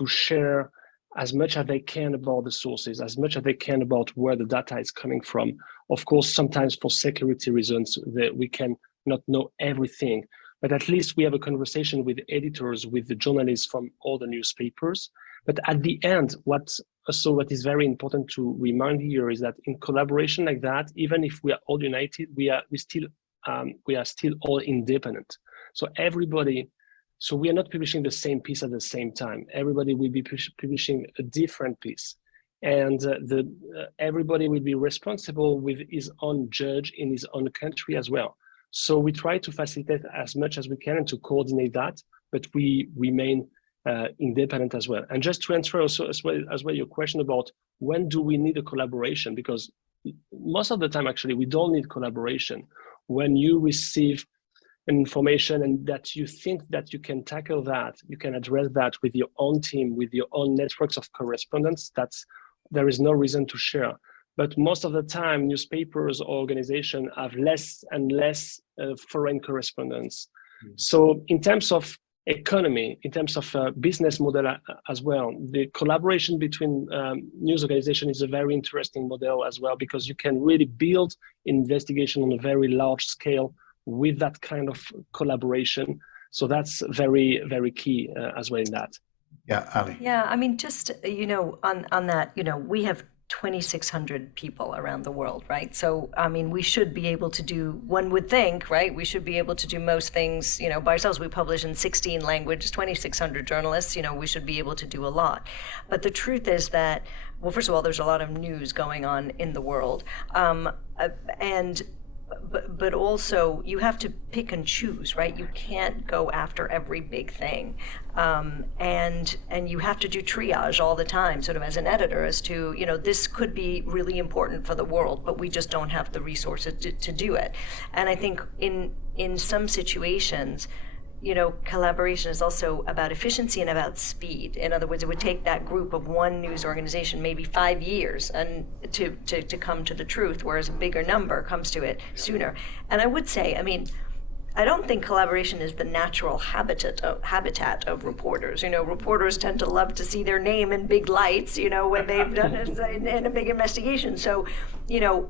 share as much as they can about the sources, as much as they can about where the data is coming from. Of course, sometimes for security reasons, we can not know everything, but at least we have a conversation with editors, with the journalists from all the newspapers. But at the end, what is very important to remind here is that in collaboration like that, even if we are all united, we are still all independent. So we are not publishing the same piece at the same time. Everybody will be publishing a different piece, and everybody will be responsible with his own judge in his own country as well. So we try to facilitate as much as we can and to coordinate that, but we remain independent as well. And just to answer also as well your question about when do we need a collaboration, because most of the time actually we don't need collaboration. When you receive information and that you think that you can tackle that, you can address that with your own team, with your own networks of correspondence, there is no reason to share. But most of the time, newspapers or organizations have less and less foreign correspondence. So in terms of economy, in terms of business model as well, the collaboration between news organizations is a very interesting model as well, because you can really build investigation on a very large scale with that kind of collaboration. So that's very, very key as well in that. Yeah, Ali. Yeah, I mean, just, on that, we have 2,600 people around the world, right? So, I mean, we should be able to do, one would think, right? We should be able to do most things, by ourselves. We publish in 16 languages, 2,600 journalists, we should be able to do a lot. But the truth is that, well, first of all, there's a lot of news going on in the world. but also you have to pick and choose, right? You can't go after every big thing, and you have to do triage all the time, sort of as an editor, as to, you know, this could be really important for the world, but we just don't have the resources to do it. And I think in some situations, you know, collaboration is also about efficiency and about speed. In other words, it would take that group of one news organization maybe 5 years and to come to the truth, whereas a bigger number comes to it sooner. And I would say, I mean, I don't think collaboration is the natural habitat of reporters. You know, reporters tend to love to see their name in big lights, you know, when they've done in a big investigation. So, you know,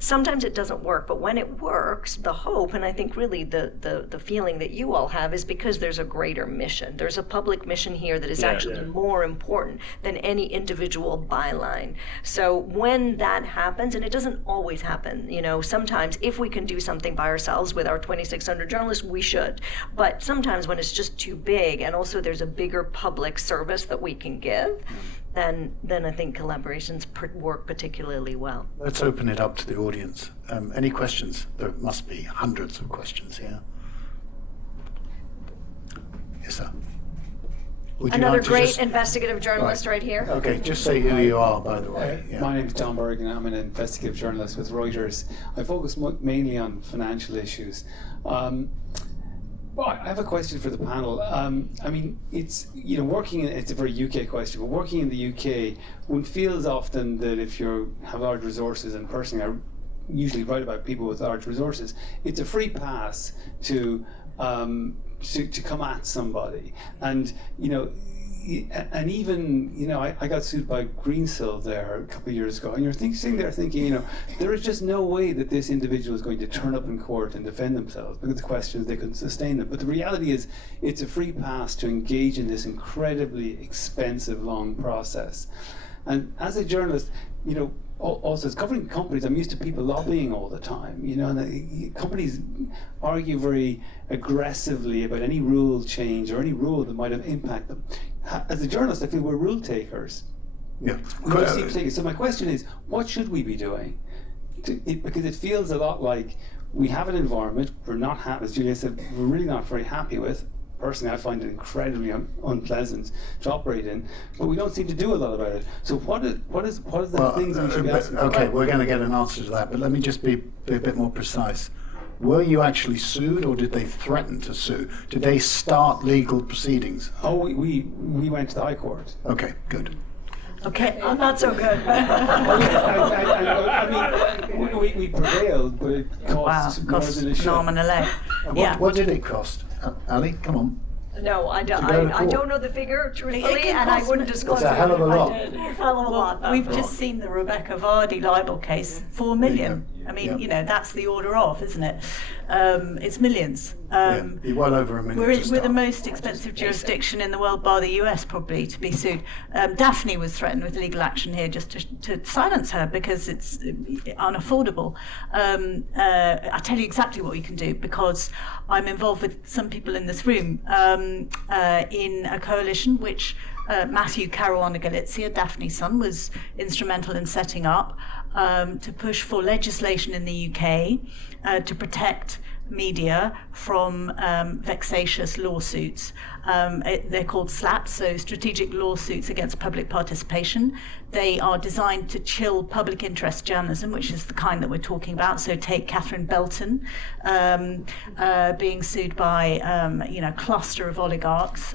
sometimes it doesn't work, but when it works, the hope, and I think really the feeling that you all have, is because there's a greater mission. There's a public mission here that is actually more important than any individual byline. So when that happens, and it doesn't always happen, you know, sometimes if we can do something by ourselves with our 2,600 journalists, we should. But sometimes when it's just too big, and also there's a bigger public service that we can give, then I think collaborations work particularly well. Let's open it up to the audience. Any questions? There must be hundreds of questions here. Yes, sir. Would you Another like to great just... investigative journalist right here. Okay, just say who you are, by the way. Yeah. My name is John Bergen. I'm an investigative journalist with Reuters. I focus mainly on financial issues. Well, I have a question for the panel. I mean, it's, you know, it's a very UK question, but working in the UK, one feels often that if you have large resources, and personally I usually write about people with large resources, it's a free pass to come at somebody. And, you know, and even, you know, I got sued by Greensill there a couple of years ago, and you're sitting there thinking, you know, there is just no way that this individual is going to turn up in court and defend themselves, because the question is they couldn't sustain them. But the reality is, it's a free pass to engage in this incredibly expensive, long process. And as a journalist, you know, also as covering companies, I'm used to people lobbying all the time, you know, and the companies argue very aggressively about any rule change or any rule that might have impact them. As a journalist, I feel we're rule takers. Yeah. So my question is, what should we be doing? Because it feels a lot like we have an environment we're not happy, as Julia said, we're really not very happy with. Personally, I find it incredibly unpleasant to operate in, but we don't seem to do a lot about it. So what is the things we should be asking? Okay, we're going to get an answer to that, but let me just be a bit more precise. Were you actually sued, or did they threaten to sue? Did they start legal proceedings? Oh, we went to the High Court. Okay, good. Okay, not so good. I mean, we prevailed, but it cost more than it should. Nominally. What did it cost? Ali, come on. No, I don't know the figure, truthfully, and I wouldn't disclose it. It's a hell of a lot. Hell of a lot. We've just seen the Rebecca Vardy libel case, 4 million. I mean, you know, that's the order of, isn't it? It's millions. Be well over $1 million. We're the most expensive jurisdiction in the world, bar the US, probably, to be sued. Daphne was threatened with legal action here just to silence her because it's unaffordable. I'll tell you exactly what we can do, because I'm involved with some people in this room in a coalition which Matthew Caruana Galizia, Daphne's son, was instrumental in setting up to push for legislation in the UK to protect media from vexatious lawsuits. They're called SLAPs, so strategic lawsuits against public participation. They are designed to chill public interest journalism, which is the kind that we're talking about. So take Catherine Belton being sued by a cluster of oligarchs,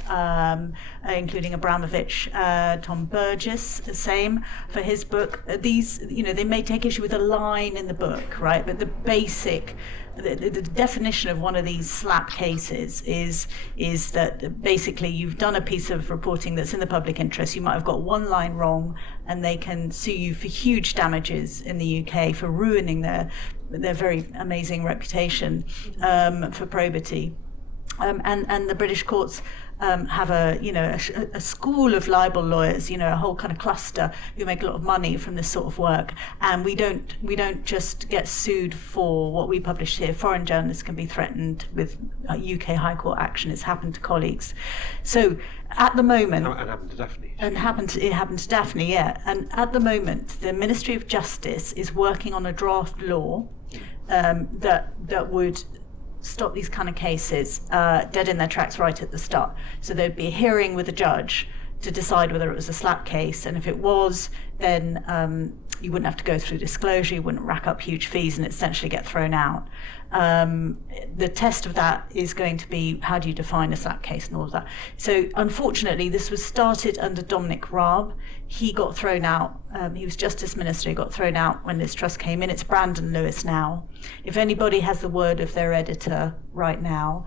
including Abramovich, Tom Burgess, the same for his book. These, they may take issue with a line in the book, right? But the basic the definition of one of these SLAP cases is that basically you've done a piece of reporting that's in the public interest. You might have got one line wrong, and they can sue you for huge damages in the UK for ruining their very amazing reputation for probity. And the British courts have a school of libel lawyers, a whole kind of cluster who make a lot of money from this sort of work. And we don't just get sued for what we publish here. Foreign journalists can be threatened with UK High Court action. It's happened to colleagues. So at the moment, and happened to Daphne. It happened to Daphne, yeah. And at the moment, the Ministry of Justice is working on a draft law that would stop these kind of cases dead in their tracks right at the start. So there'd be a hearing with a judge to decide whether it was a slap case, and if it was, then you wouldn't have to go through disclosure, you wouldn't rack up huge fees and essentially get thrown out. The test of that is going to be, how do you define a slap case and all of that. So unfortunately, this was started under Dominic Raab. He got thrown out. He was Justice Minister. He got thrown out when Liz Truss came in. It's Brandon Lewis now. If anybody has the word of their editor right now,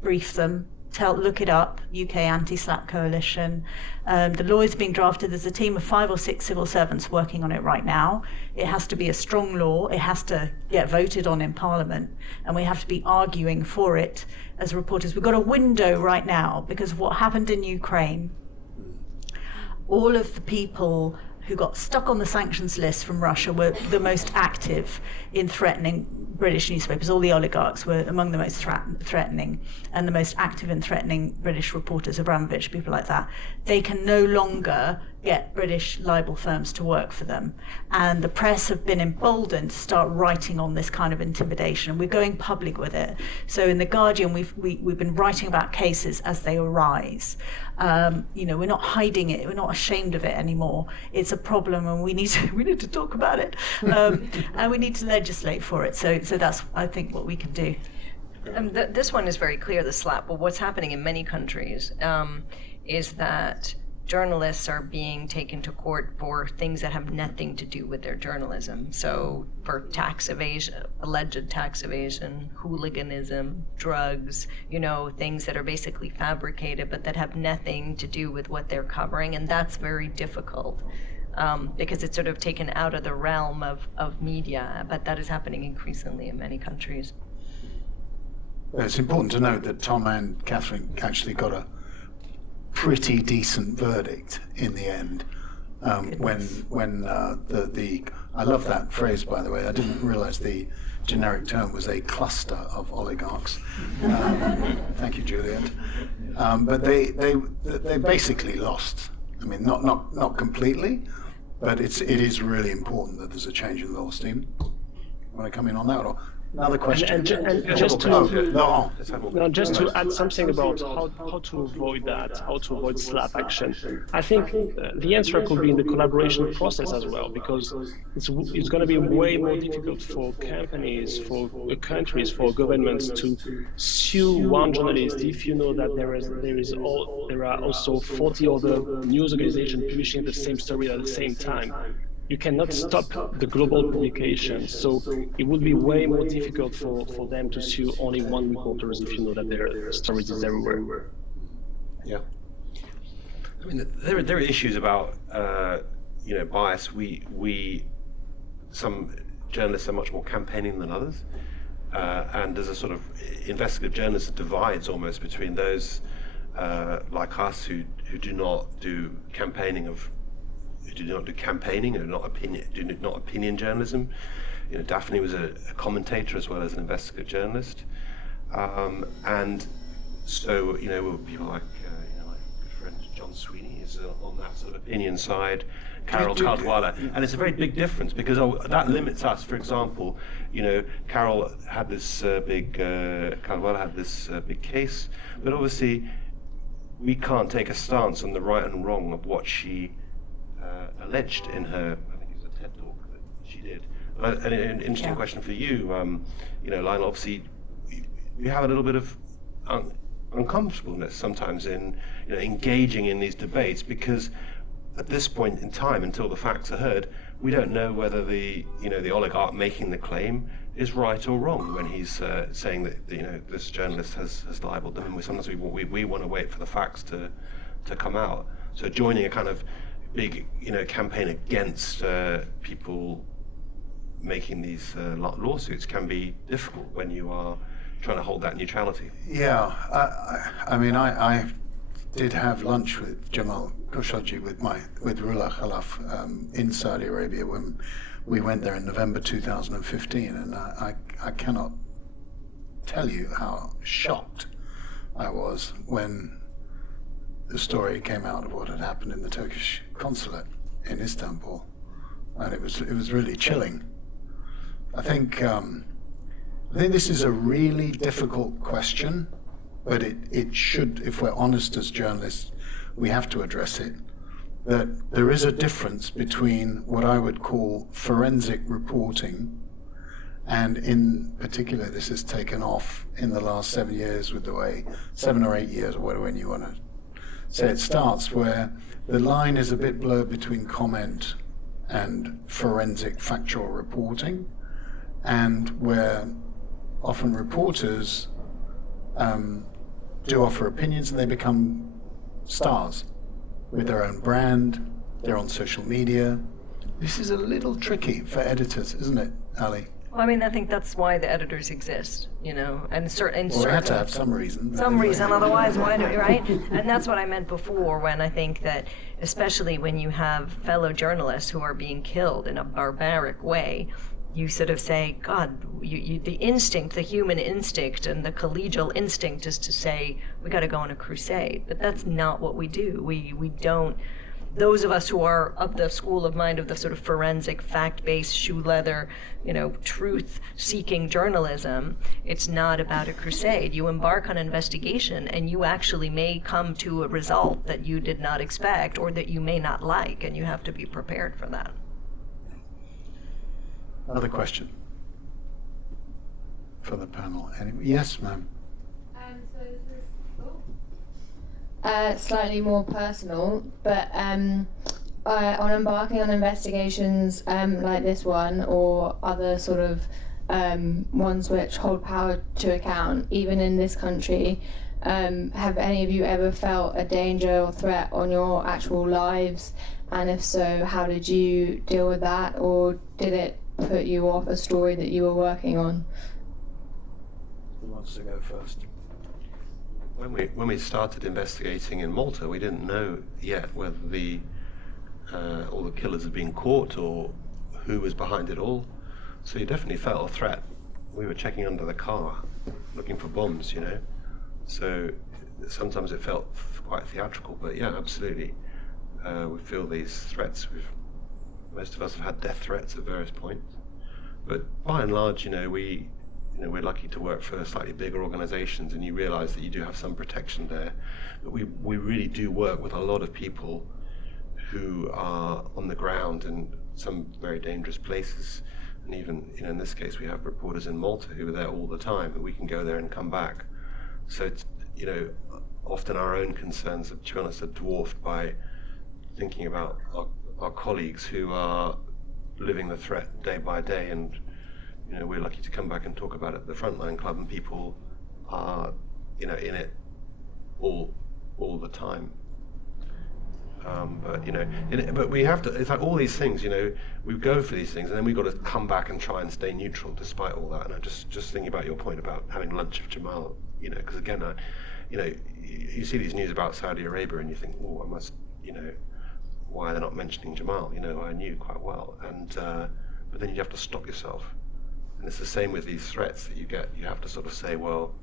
brief them. Look it up, UK Anti-SLAP Coalition. The law is being drafted. There's a team of 5 or 6 civil servants working on it right now. It has to be a strong law. It has to get voted on in Parliament, and we have to be arguing for it as reporters. We've got a window right now because of what happened in Ukraine. All of the people who got stuck on the sanctions list from Russia were the most active in threatening British newspapers. All the oligarchs were among the most threatening, and the most active in threatening British reporters, Abramovich, people like that. They can no longer get British libel firms to work for them. And the press have been emboldened to start writing on this kind of intimidation. We're going public with it. So in The Guardian, we've been writing about cases as they arise. We're not hiding it. We're not ashamed of it anymore. It's a problem, and we need to talk about it. And we need to legislate for it. So that's, I think, what we can do. This one is very clear, the slap. But what's happening in many countries is that journalists are being taken to court for things that have nothing to do with their journalism. So for tax evasion, alleged tax evasion, hooliganism, drugs, things that are basically fabricated but that have nothing to do with what they're covering. And that's very difficult because it's sort of taken out of the realm of media, but that is happening increasingly in many countries. It's important to note that Tom and Catherine actually got a pretty decent verdict in the end. When I love that phrase, by the way. I didn't realize the generic term was a cluster of oligarchs. Thank you, Juliet. But they basically lost. I mean, not completely, but it is really important that there's a change in law. Steve, want to come in on that? Or another question? And just to add something about how to avoid that, how to avoid slap action. I think the answer could be in the collaboration process as well, because it's going to be way more difficult for companies, for countries, for governments to sue one journalist if you know that there are also 40 other news organizations publishing the same story at the same time. You cannot stop the global publication, so it would be way more difficult for them to sue only one reporter if you know that their stories is everywhere. Yeah. I mean, there are issues about bias. Some journalists are much more campaigning than others, and there's a sort of investigative journalism divides almost between those like us who do not do campaigning and not opinion journalism. Daphne was a commentator as well as an investigative journalist, and so people like my good friend John Sweeney is on that sort of opinion side. Carol Caldwell, and it's a very big difference because that limits us. For example, Carol had this Caldwell had this big case, but obviously we can't take a stance on the right and wrong of what she alleged in her, I think it was a TED talk that she did. An interesting question for you, Lionel. Obviously, you have a little bit of uncomfortableness sometimes in engaging in these debates because at this point in time, until the facts are heard, we don't know whether the oligarch making the claim is right or wrong when he's saying that this journalist has libeled them, and sometimes we want to wait for the facts to come out. So joining a kind of big campaign against people making these lawsuits can be difficult when you are trying to hold that neutrality. Yeah, I did have lunch with Jamal Khashoggi with Rullah Khalaf in Saudi Arabia when we went there in November 2015, and I cannot tell you how shocked I was when the story came out of what had happened in the Turkish consulate in Istanbul, and it was really chilling. I think this is a really difficult question, but it should, if we're honest as journalists, we have to address it. That there is a difference between what I would call forensic reporting, and in particular this has taken off in the last 7 years with the way, 7 or 8 years or whatever when you want to say it starts, where the line is a bit blurred between comment and forensic factual reporting, and where often reporters do offer opinions and they become stars with their own brand, they're on social media. This is a little tricky for editors, isn't it, Ali? Well, I mean, I think that's why the editors exist, you know, and certain. Well, we had to have some reason. Some reason, otherwise, why do we, right? And that's what I meant before when I think that, especially when you have fellow journalists who are being killed in a barbaric way, you sort of say, God, the instinct, the human instinct and the collegial instinct is to say, we got to go on a crusade. But that's not what we do. We don't. Those of us who are of the school of mind of the sort of forensic, fact-based, shoe leather, you know, truth-seeking journalism, it's not about a crusade. You embark on an investigation and you actually may come to a result that you did not expect or that you may not like, and you have to be prepared for that. Another question for the panel. Yes, ma'am. So is this slightly more personal, but on embarking on investigations like this one or other sort of ones which hold power to account, even in this country, have any of you ever felt a danger or threat on your actual lives? And if so, how did you deal with that, or did it put you off a story that you were working on? Who wants to go first? When we started investigating in Malta, we didn't know yet whether all the killers had been caught or who was behind it all. So you definitely felt a threat. We were checking under the car, looking for bombs, you know. So sometimes it felt quite theatrical, but yeah, absolutely. We feel these threats. Most of us have had death threats at various points, but by and large, we're lucky to work for slightly bigger organizations, and you realize that you do have some protection there. But we really do work with a lot of people who are on the ground in some very dangerous places. And even, in this case, we have reporters in Malta who are there all the time, and we can go there and come back. So it's, often our own concerns, to be honest, are dwarfed by thinking about our colleagues who are living the threat day by day, and we're lucky to come back and talk about it at the Frontline Club, and people are in it all the time. But we have to. It's like all these things. We go for these things, and then we've got to come back and try and stay neutral despite all that. And I'm just thinking about your point about having lunch with Jamal. Because again, you see these news about Saudi Arabia, and you think, oh, I must, why they're not mentioning Jamal? I knew quite well, and but then you have to stop yourself. And it's the same with these threats that you get. You have to sort of say, well,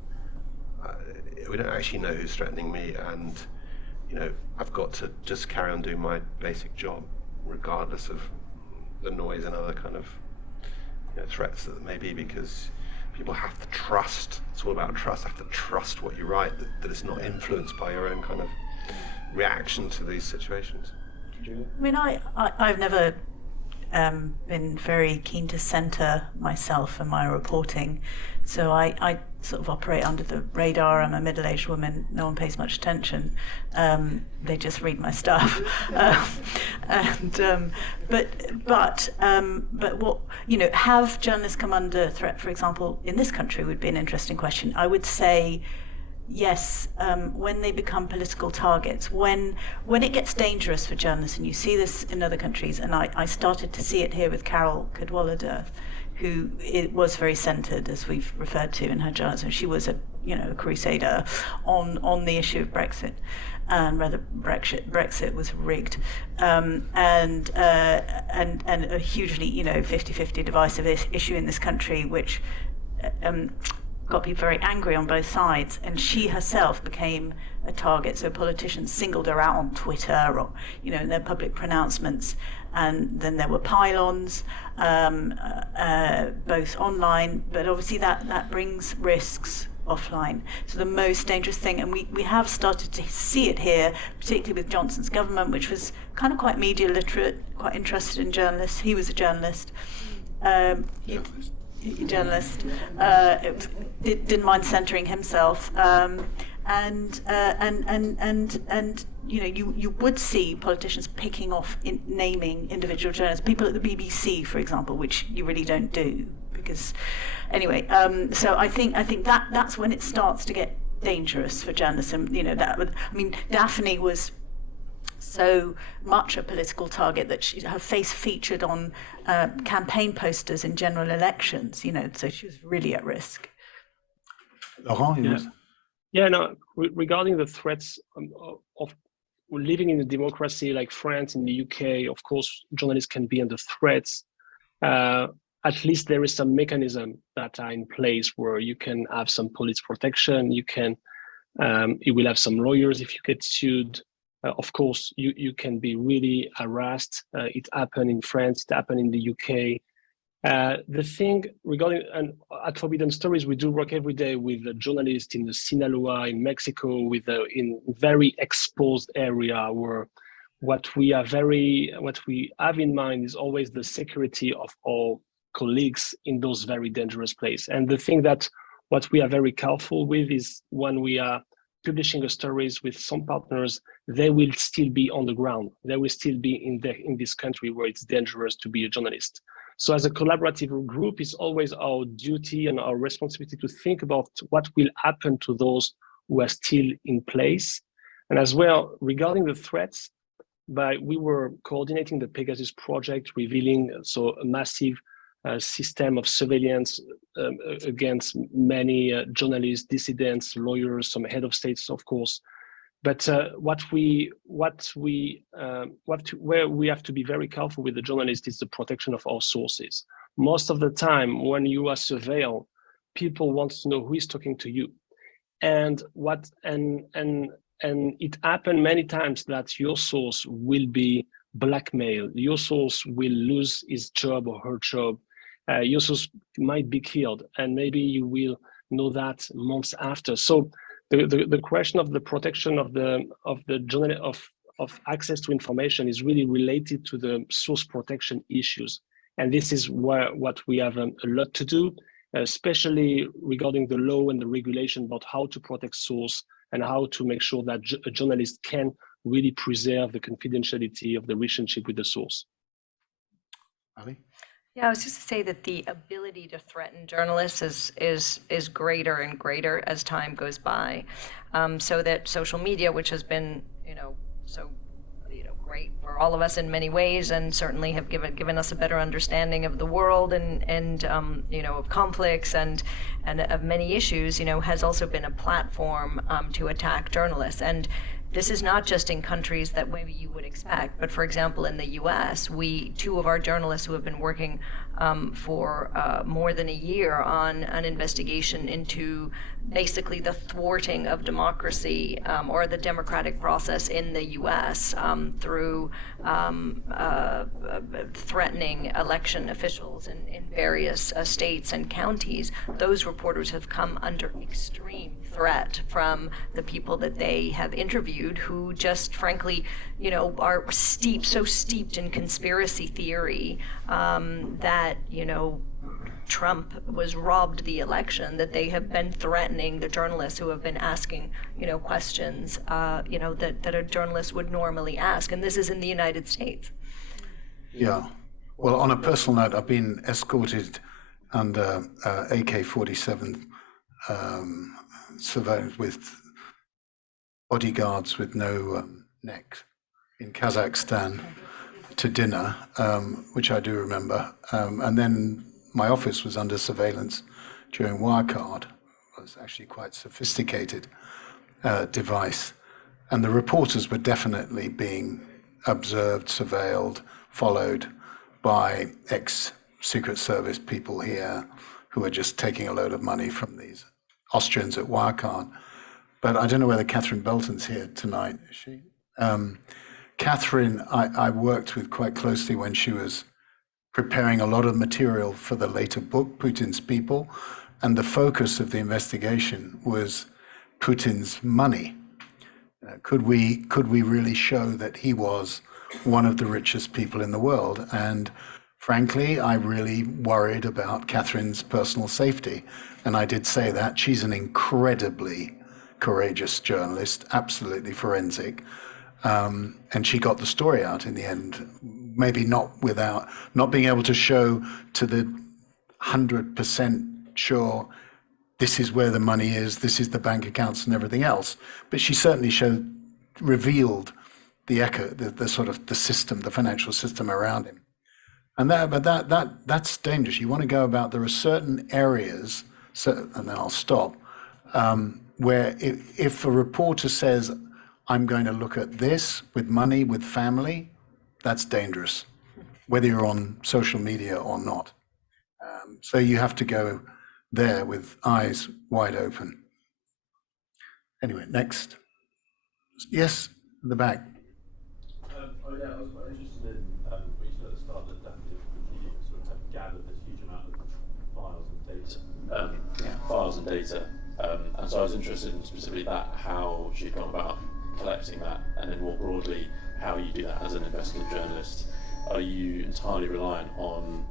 we don't actually know who's threatening me, and I've got to just carry on doing my basic job, regardless of the noise and other kind of threats that there may be, because people have to trust. It's all about trust. Have to trust what you write, that it's not influenced by your own kind of reaction to these situations. Julia? I mean, I've never been very keen to centre myself and my reporting, so I sort of operate under the radar. I'm a middle-aged woman, no one pays much attention, they just read my stuff. But what, have journalists come under threat, for example, in this country would be an interesting question. I would say yes, when they become political targets, when it gets dangerous for journalists, and you see this in other countries, and I started to see it here with Carol Cadwallader, who it was very centred, as we've referred to in her journalism. She was a crusader on the issue of Brexit, and whether Brexit was rigged, and a hugely 50-50 divisive issue in this country, which got people very angry on both sides, and she herself became a target. So politicians singled her out on Twitter or, in their public pronouncements. And then there were pylons, both online, but obviously that brings risks offline. So the most dangerous thing, and we have started to see it here, particularly with Johnson's government, which was kind of quite media literate, quite interested in journalists. He was a journalist. Didn't mind centering himself, and you would see politicians picking off naming individual journalists, people at the BBC, for example, which you really don't do because, anyway. So I think that's when it starts to get dangerous for journalism. Daphne was so much a political target that her face featured on campaign posters in general elections, so she was really at risk. Laurent, regarding the threats of living in a democracy like France and the UK, of course, journalists can be under threats. At least there is some mechanism that are in place where you can have some police protection. You will have some lawyers if you get sued. Of course, you can be really harassed. It happened in France, it happened in the UK. The thing regarding, and at Forbidden Stories, we do work every day with journalists in the Sinaloa, in Mexico, in very exposed area where what we have in mind is always the security of our colleagues in those very dangerous places. And the thing that what we are very careful with is when we are publishing the stories with some partners, they will still be on the ground. They will still be in this country where it's dangerous to be a journalist. So as a collaborative group, it's always our duty and our responsibility to think about what will happen to those who are still in place. And as well, regarding the threats, we were coordinating the Pegasus project, revealing a massive system of surveillance against many journalists, dissidents, lawyers, some head of states, of course. But where we have to be very careful with the journalists is the protection of our sources. Most of the time, when you are surveilled, people want to know who is talking to you, and it happened many times that your source will be blackmailed. Your source will lose his job or her job. Your source might be killed, and maybe you will know that months after. So the question of the protection of the journal of access to information is really related to the source protection issues, and this is what we have a lot to do, especially regarding the law and the regulation about how to protect source and how to make sure that a journalist can really preserve the confidentiality of the relationship with the source. Ali? Yeah, I was just to say that the ability to threaten journalists is greater and greater as time goes by. So that social media, which has been great for all of us in many ways, and certainly have given us a better understanding of the world and of conflicts and of many issues, has also been a platform to attack journalists. And this is not just in countries that maybe you would expect, but for example, in the US, two of our journalists who have been working for more than a year on an investigation into basically the thwarting of democracy or the democratic process in the US through threatening election officials in various states and counties. Those reporters have come under extreme threat from the people that they have interviewed, who just frankly, are so steeped in conspiracy theory that, Trump was robbed the election, that they have been threatening the journalists who have been asking, questions, that a journalist would normally ask. And this is in the United States. Yeah. Well, on a personal note, I've been escorted under AK-47 surveillance with bodyguards with no neck in Kazakhstan to dinner, which I do remember. And then my office was under surveillance during Wirecard. It was actually quite sophisticated device. And the reporters were definitely being observed, surveilled, followed by ex-Secret Service people here who were just taking a load of money from these Austrians at Wirecard. But I don't know whether Catherine Belton's here tonight, is she? Catherine, I worked with quite closely when she was preparing a lot of material for the later book, Putin's People, and the focus of the investigation was Putin's money. Could we really show that he was one of the richest people in the world? And frankly, I really worried about Catherine's personal safety. And I did say that. She's an incredibly courageous journalist, absolutely forensic. And she got the story out in the end, maybe not being able to show to the 100% sure this is where the money is, this is the bank accounts and everything else. But she certainly revealed the sort of the system, the financial system around him. And that's dangerous. You want to go about, there are certain areas, and then I'll stop, where if a reporter says, I'm going to look at this with money, with family, that's dangerous, whether you're on social media or not. So you have to go there with eyes wide open. Anyway, next. Yes, in the back. I was quite interested in what you said at the start that Daphne sort of had gathered this huge amount of files and data. And so I was interested in specifically how she'd gone about collecting that, and then more broadly, how you do that as an investigative journalist. Are you entirely reliant on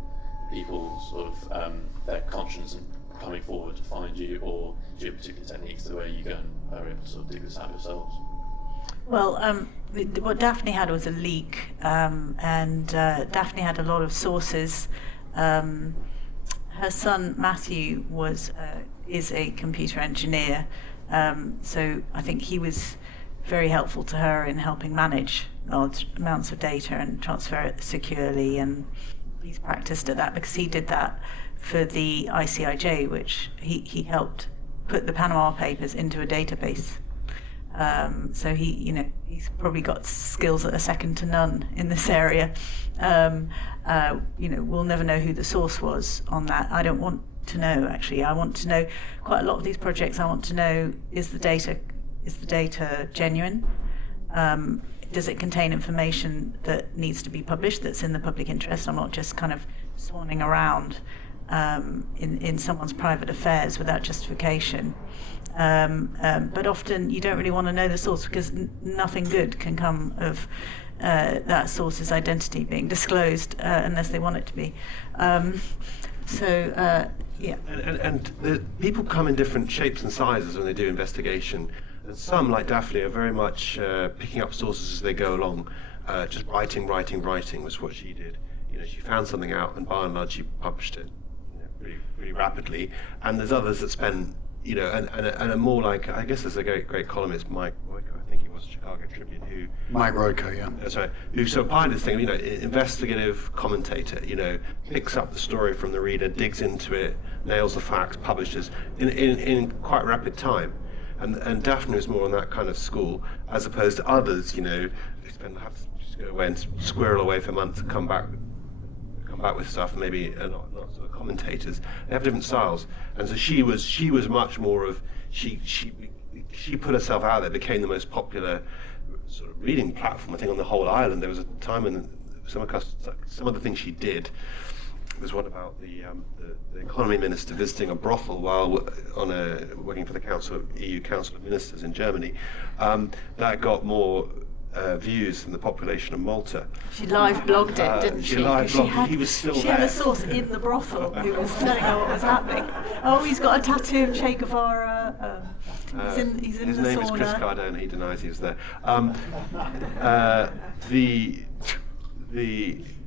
people sort of their conscience and coming forward to find you, or do you have particular techniques the way you go and are able to sort of dig this out yourselves? Well, what Daphne had was a leak, and Daphne had a lot of sources. Her son Matthew is a computer engineer, so I think he was very helpful to her in helping manage large amounts of data and transfer it securely. And he's practiced at that because he did that for the ICIJ, which he helped put the Panama Papers into a database. So he's probably got skills that are second to none in this area. We'll never know who the source was on that. I don't want to know, actually. I want to know, quite a lot of these projects, I want to know, is the data genuine? Does it contain information that needs to be published, that's in the public interest? I'm not just kind of swanning around in someone's private affairs without justification. But often you don't really want to know the source because nothing good can come of that source's identity being disclosed unless they want it to be. Yeah. And the people come in different shapes and sizes when they do investigation. And some, like Daphne, are very much picking up sources as they go along. Just writing was what she did. She found something out, and by and large, she published it pretty rapidly. And there's others that spend, and are more like, I guess there's a great columnist, Mike Royko, I think he was a Chicago Tribune, who... Mike Royko, yeah. That's right. Who sort of applied this thing, investigative commentator, picks up the story from the reader, digs into it, nails the facts, publishes in quite rapid time. And Daphne was more on that kind of school, as opposed to others, have to just go away and squirrel away for months and come back with stuff, and maybe not sort of commentators. They have different styles, and so she was much more of she put herself out there, became the most popular sort of reading platform, I think, on the whole island. There was a time when some of the things she did. There was one about the economy minister visiting a brothel while working for the EU Council of Ministers in Germany. That got more views than the population of Malta. She live blogged it, didn't she? She live blogged. He was still there. She had a source in the brothel who was telling her what was happening. Oh, he's got a tattoo of Che Guevara. He's in his the name sauna. is Chris Cardone. He denies he was there.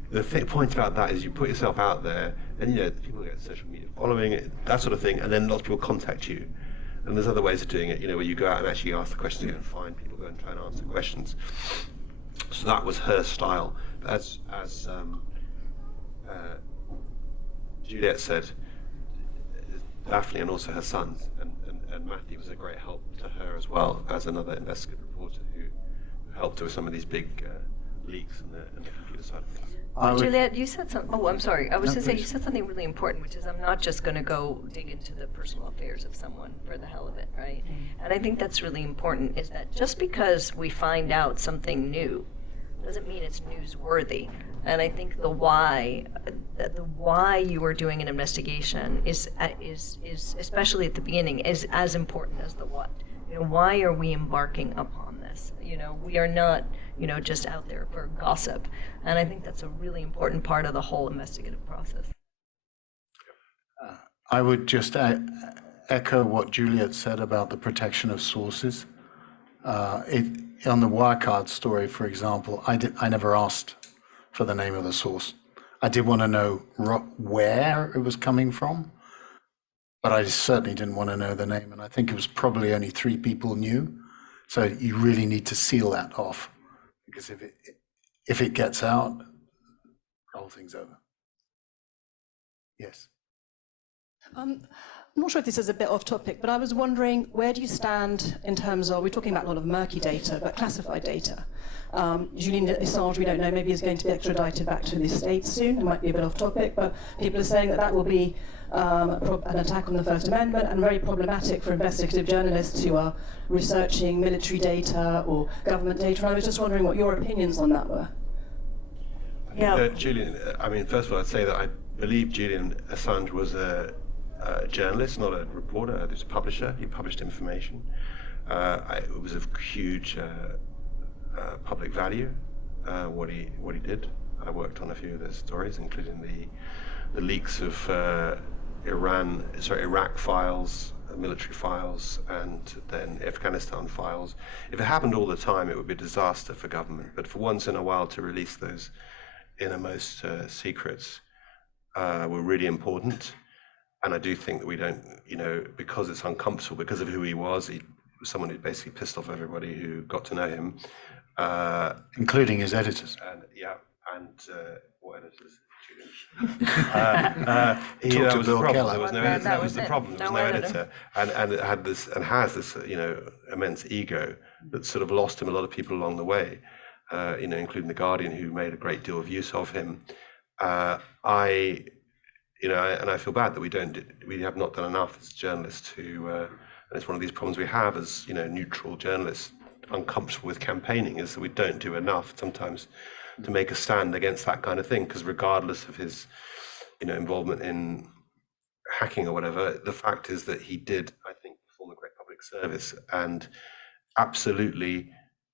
The point about that is you put yourself out there, and people get social media following it, that sort of thing, and then lots of people contact you. And there's other ways of doing it, where you go out and actually ask the questions and find people, go and try and answer questions. So that was her style. As Juliet said, Daphne and also her sons, and Matthew was a great help to her as well as another investigative reporter who helped her with some of these big leaks and the computer side of things. Juliet, you said something. Oh, I'm sorry. I was going to say you said something really important, which is I'm not just going to go dig into the personal affairs of someone for the hell of it, right? And I think that's really important. Is that just because we find out something new doesn't mean it's newsworthy. And I think the why you are doing an investigation is especially at the beginning is as important as the what. Why are we embarking upon this? We are not, just out there for gossip. And I think that's a really important part of the whole investigative process. I would just echo what Juliet said about the protection of sources. On the Wirecard story, for example, I never asked for the name of the source. I did want to know where it was coming from, but I certainly didn't want to know the name. And I think it was probably only 3 people knew. So you really need to seal that off, because if it gets out, the whole thing's over. Yes. I'm not sure if this is a bit off topic, but I was wondering, where do you stand in terms of, we're talking about a lot of murky data, but classified data. Julian Assange, we don't know, maybe is going to be extradited back to the States soon. It might be a bit off topic, but people are saying that will be an attack on the First Amendment and very problematic for investigative journalists who are researching military data or government data. And I was just wondering what your opinions on that were. Yeah. Julian, first of all, I'd say that I believe Julian Assange was a journalist, not a reporter. He was a publisher. He published information. It was of huge public value, what he did. I worked on a few of those stories, including the leaks of Iraq files, military files, and then Afghanistan files. If it happened all the time, it would be a disaster for government. But for once in a while, to release those innermost secrets were really important. And I do think that we don't, because it's uncomfortable, because of who he was someone who basically pissed off everybody who got to know him. Including his editors. And what editors? That was the problem. There was no editor. That was the problem. There was no editor, and it had this and has this, immense ego that sort of lost him a lot of people along the way, including the Guardian, who made a great deal of use of him. And I feel bad that we have not done enough as journalists to. And it's one of these problems we have as neutral journalists, uncomfortable with campaigning, is that we don't do enough sometimes to make a stand against that kind of thing, because regardless of his involvement in hacking or whatever, the fact is that he did, I think, perform a great public service. And absolutely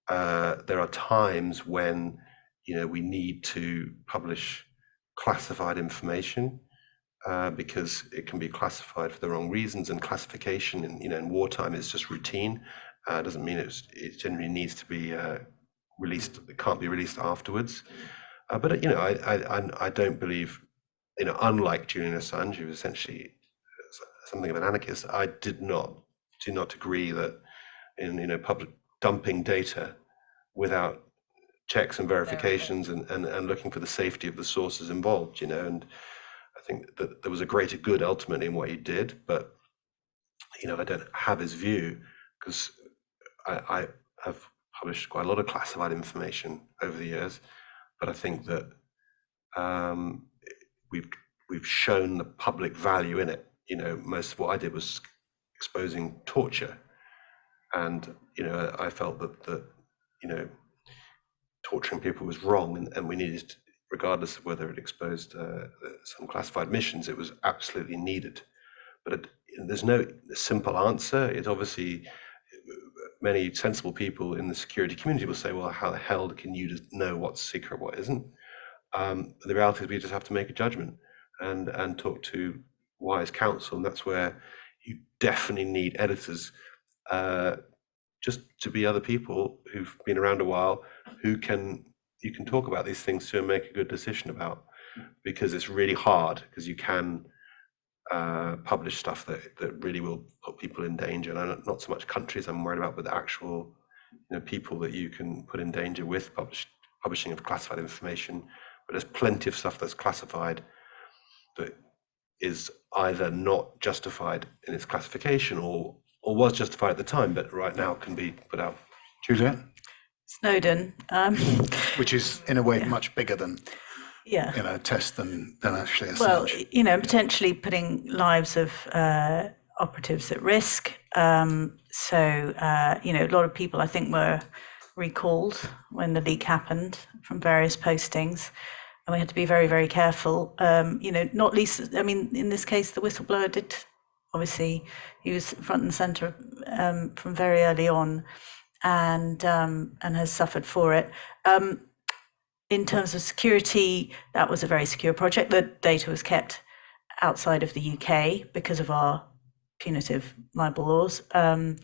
there are times when we need to publish classified information because it can be classified for the wrong reasons, and classification in wartime is just routine. Doesn't mean it generally needs to be released. It can't be released afterwards. But I don't believe, unlike Julian Assange, who was essentially something of an anarchist, I do not agree that in public dumping data without checks and verifications and looking for the safety of the sources involved, and I think that there was a greater good ultimately in what he did, but I don't have his view, because I have published quite a lot of classified information over the years, but I think that we've shown the public value in it. Most of what I did was exposing torture, and I felt that torturing people was wrong, and we needed, regardless of whether it exposed some classified missions, it was absolutely needed. But there's no simple answer. It's obviously, many sensible people in the security community will say, well, how the hell can you just know what's secret, what isn't? The reality is we just have to make a judgment and talk to wise counsel, and that's where you definitely need editors, just to be other people who've been around a while, you can talk about these things to and make a good decision about, because it's really hard, because you can publish stuff that really will put people in danger. And not so much countries I'm worried about, but the actual people that you can put in danger with publishing of classified information. But there's plenty of stuff that's classified that is either not justified in its classification or was justified at the time, but right now can be put out. Juliet? Snowden. Which is, in a way, much bigger than yeah. test than actually Assange. Well, potentially putting lives of operatives at risk. So, a lot of people, I think, were recalled when the leak happened from various postings. And we had to be very, very careful. Not least, in this case, the whistleblower did, obviously, he was front and center from very early on and has suffered for it. In terms of security, that was a very secure project. The data was kept outside of the UK because of our punitive libel laws, and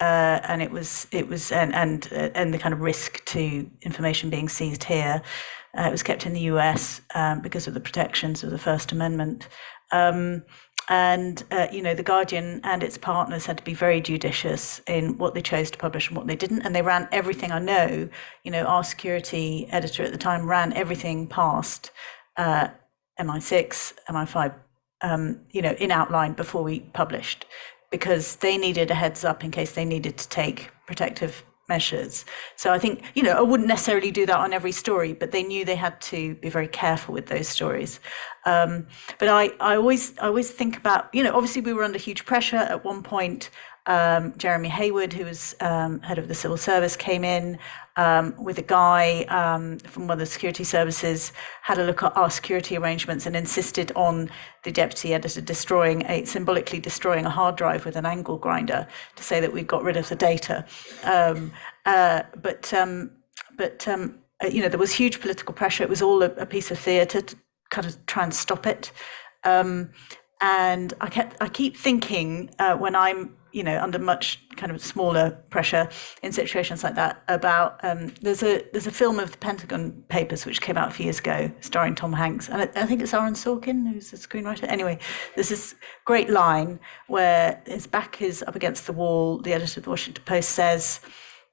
it was the kind of risk to information being seized here. It was kept in the US because of the protections of the First Amendment. The Guardian and its partners had to be very judicious in what they chose to publish and what they didn't. And they ran everything, I know, our security editor at the time ran everything past MI6, MI5, in outline before we published, because they needed a heads up in case they needed to take protective measures. So I think, I wouldn't necessarily do that on every story, but they knew they had to be very careful with those stories. But I always think about, obviously we were under huge pressure at one point. Jeremy Hayward, who was head of the civil service, came in with a guy from one of the security services, had a look at our security arrangements and insisted on the deputy editor symbolically destroying a hard drive with an angle grinder to say that we'd got rid of the data. There was huge political pressure. It was all a piece of theatre to kind of try and stop it. And I keep thinking when I'm under much kind of smaller pressure in situations like that about there's a film of the Pentagon Papers which came out a few years ago starring Tom Hanks, and I think it's Aaron Sorkin who's the screenwriter. Anyway, there's this great line where his back is up against the wall. The editor of the Washington Post says,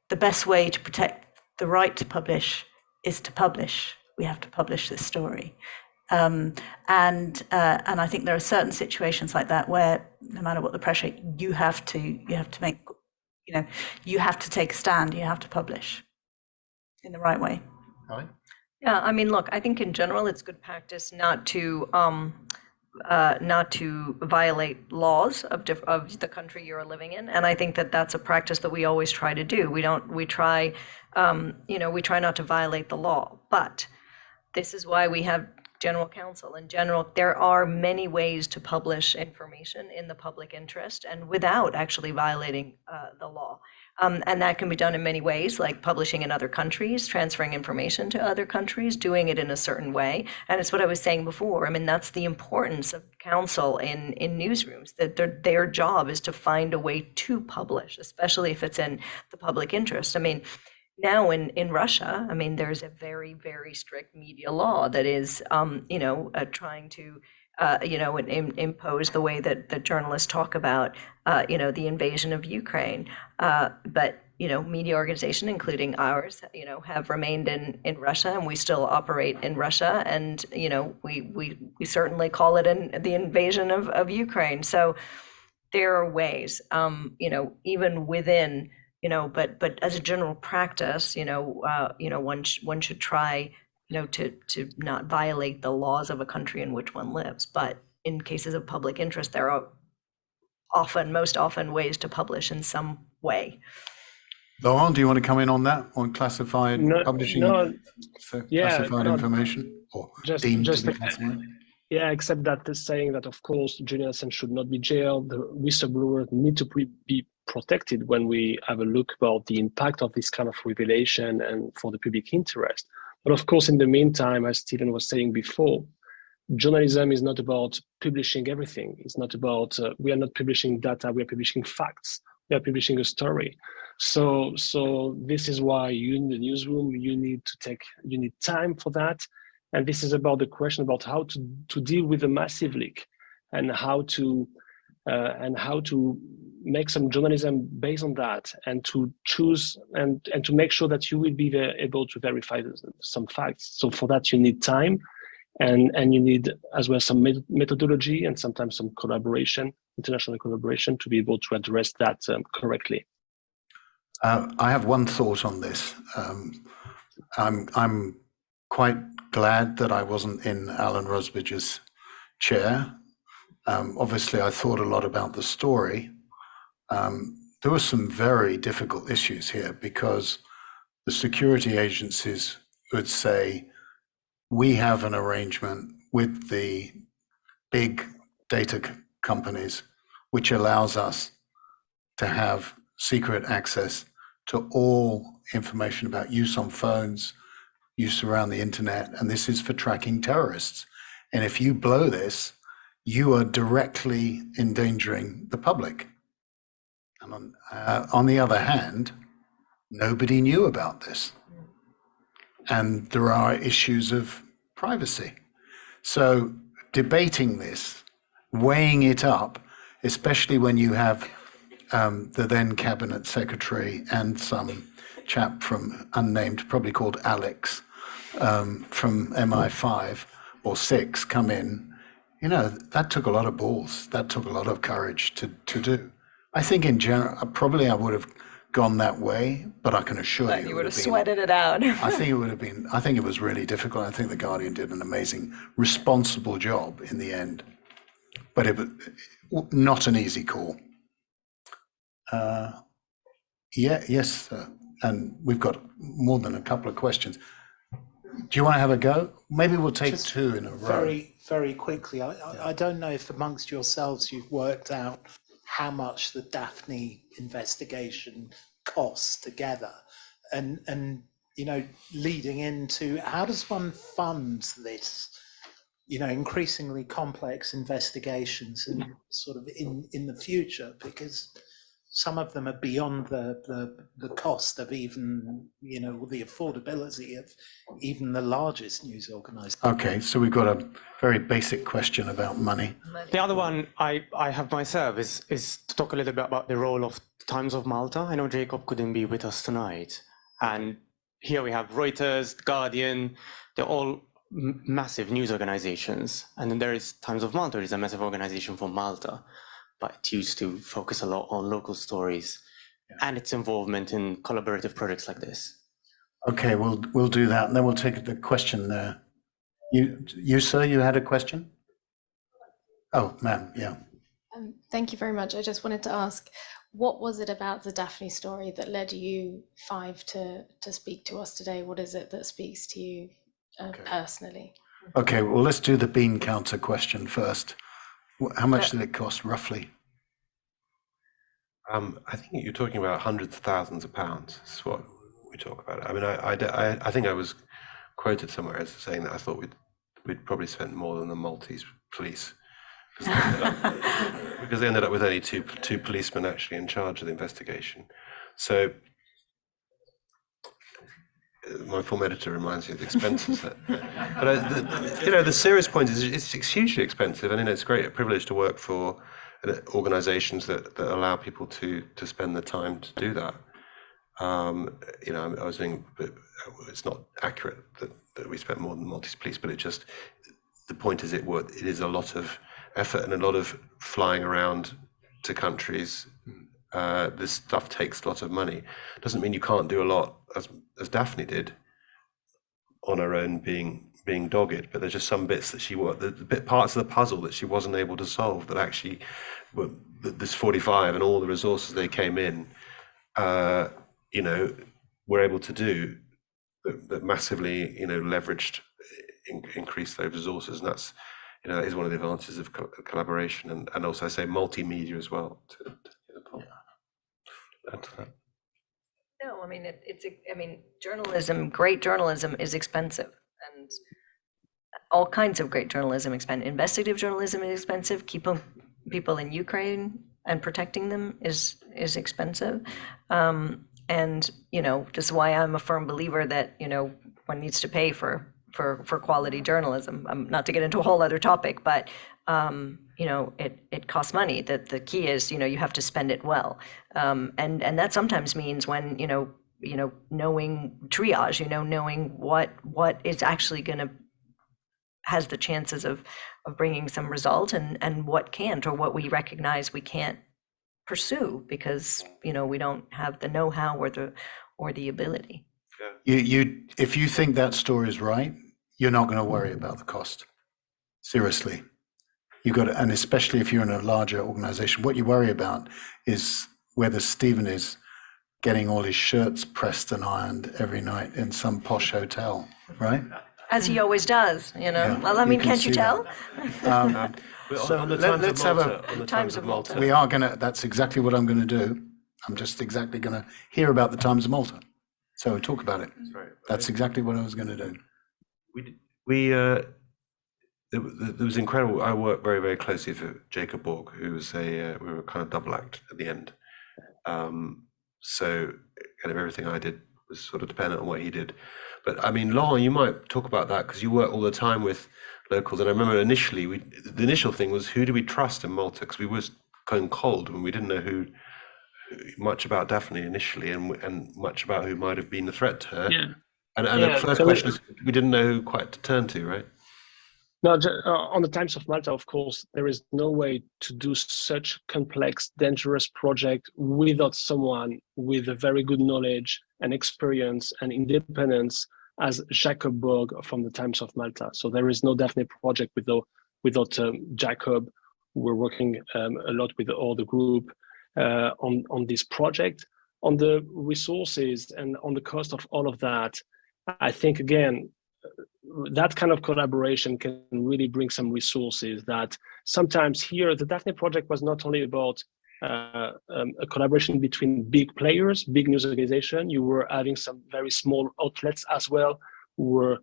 "The best way to protect the right to publish is to publish. We have to publish this story." And I think there are certain situations like that where no matter what the pressure, you have to make, you have to take a stand. You have to publish in the right way. Right. Yeah, look, I think in general it's good practice not to violate laws of the country you're living in, and I think that that's a practice that we always try to do. We try not to violate the law, but this is why we have general counsel. In general, there are many ways to publish information in the public interest and without actually violating the law. And that can be done in many ways, like publishing in other countries, transferring information to other countries, doing it in a certain way. And it's what I was saying before. that's the importance of counsel in newsrooms, that their job is to find a way to publish, especially if it's in the public interest. Now in Russia, there's a very, very strict media law that is, trying to, impose the way that journalists talk about, the invasion of Ukraine. But media organizations, including ours, have remained in Russia, and we still operate in Russia, and we certainly call it the invasion of Ukraine. So there are ways, even within. But as a general practice, one should try, to not violate the laws of a country in which one lives. But in cases of public interest, there are most often ways to publish in some way. Laurent, do you want to come in on that, on classified publishing? Classified information, or deemed to be classified? Yeah, except that saying that, of course, journalists should not be jailed. The whistleblowers need to be protected when we have a look about the impact of this kind of revelation and for the public interest. But of course, in the meantime, as Stephen was saying before, journalism is not about publishing everything. It's not about, we are not publishing data, we are publishing facts. We are publishing a story. So this is why you in the newsroom, you need time for that. And this is about the question about how to deal with a massive leak and how to make some journalism based on that, and to choose and to make sure that you will be able to verify some facts. So for that, you need time and you need as well some methodology and sometimes some collaboration, international collaboration, to be able to address that correctly. I have one thought on this. I'm quite glad that I wasn't in Alan Rusbridger's chair. Obviously, I thought a lot about the story. There were some very difficult issues here because the security agencies would say, we have an arrangement with the big data companies, which allows us to have secret access to all information about use on phones, use around the internet, and this is for tracking terrorists. And if you blow this, you are directly endangering the public. And on the other hand, nobody knew about this. And there are issues of privacy. So debating this, weighing it up, especially when you have the then cabinet secretary and some chap from unnamed, probably called Alex, from MI5 or 6 come in, you know, that took a lot of balls. That took a lot of courage to do. I think in general, probably I would have gone that way, but I can assure you, you would have sweated it out. I think it would have been, I think it was really difficult. I think The Guardian did an amazing, responsible job in the end, but it was not an easy call. Yes, and we've got more than a couple of questions. Do you want to have a go? Maybe we'll take just two in a row. Very quickly. I don't know if amongst yourselves you've worked out how much the Daphne investigation costs together, and you know, leading into how does one fund this, you know, increasingly complex investigations and sort of in the future, because some of them are beyond the cost of even, you know, the affordability of even the largest news organization. Okay, so we've got a very basic question about money. The other one I have myself is to talk a little bit about the role of Times of Malta. I know Jacob couldn't be with us tonight. And here we have Reuters, The Guardian, they're all massive news organizations. And then there is Times of Malta, is a massive organization for Malta, but it used to focus a lot on local stories and its involvement in collaborative projects like this. Okay, we'll do that, and then we'll take the question there. You sir, you had a question? Oh, ma'am, yeah. Thank you very much. I just wanted to ask, what was it about the Daphne story that led you five to speak to us today? What is it that speaks to you personally? Okay, well, let's do the bean counter question first. How much did it cost, roughly? I think you're talking about hundreds of thousands of pounds. Is what we talk about. I mean, I think I was quoted somewhere as saying that I thought we'd probably spent more than the Maltese police, because they ended up with only two policemen actually in charge of the investigation. So my former editor reminds me of the expenses. But you know, the serious point is it's hugely expensive, and you know, it's a privilege to work for organisations that allow people to spend the time to do that. You know, I was thinking, it's not accurate that we spent more than the Maltese police, but the point is it is a lot of effort and a lot of flying around to countries. This stuff takes a lot of money. Doesn't mean you can't do a lot, as Daphne did on her own, being dogged, but there's just some bits that parts of the puzzle that she wasn't able to solve that actually this 45 and all the resources they came in, you know, were able to do that massively, you know, leveraged, increased those resources, and that's, you know, that is one of the advantages of collaboration and also I say multimedia as well. Add to that. No, I mean, journalism, great journalism is expensive, and all kinds of great journalism expensive. Investigative journalism is expensive. Keeping people in Ukraine and protecting them is expensive. And, you know, this is why I'm a firm believer that, you know, one needs to pay for quality journalism. Not to get into a whole other topic, but, you know, it costs money. The key is, you know, you have to spend it well. And that sometimes means when, you know, knowing triage, you know, knowing what is actually going to has the chances of bringing some result and what can't, or what we recognize we can't pursue because we don't have the know-how or the ability. If you think that story is right, you're not going to worry about the cost. Seriously, you got to, and especially if you're in a larger organization, what you worry about is whether Stephen is getting all his shirts pressed and ironed every night in some posh hotel, right? As he always does, Yeah, Well, I mean, can't you tell? So let's have a Times of Malta. We are gonna. That's exactly what I'm going to do. I'm just exactly going to hear about the Times of Malta. So talk about it. That's exactly what I was going to do. There was incredible. I worked very, very closely for Jacob Borg, who was we were a kind of double act at the end. So kind of everything I did was sort of dependent on what he did. But I mean, Laurent, you might talk about that because you work all the time with locals. And I remember initially, the initial thing was, who do we trust in Malta? Because we were going cold and we didn't know much about Daphne initially, and much about who might have been a threat to her. Yeah. And the first question is, we didn't know who quite to turn to, right? No, on the Times of Malta, of course, there is no way to do such complex, dangerous project without someone with a very good knowledge and experience and independence as Jacob Borg from the Times of Malta. So there is no Daphne project without Jacob. We're working a lot with all the group on this project. On the resources and on the cost of all of that, I think, again, that kind of collaboration can really bring some resources that sometimes here, the Daphne project was not only about a collaboration between big players, big news organization. You were having some very small outlets as well who were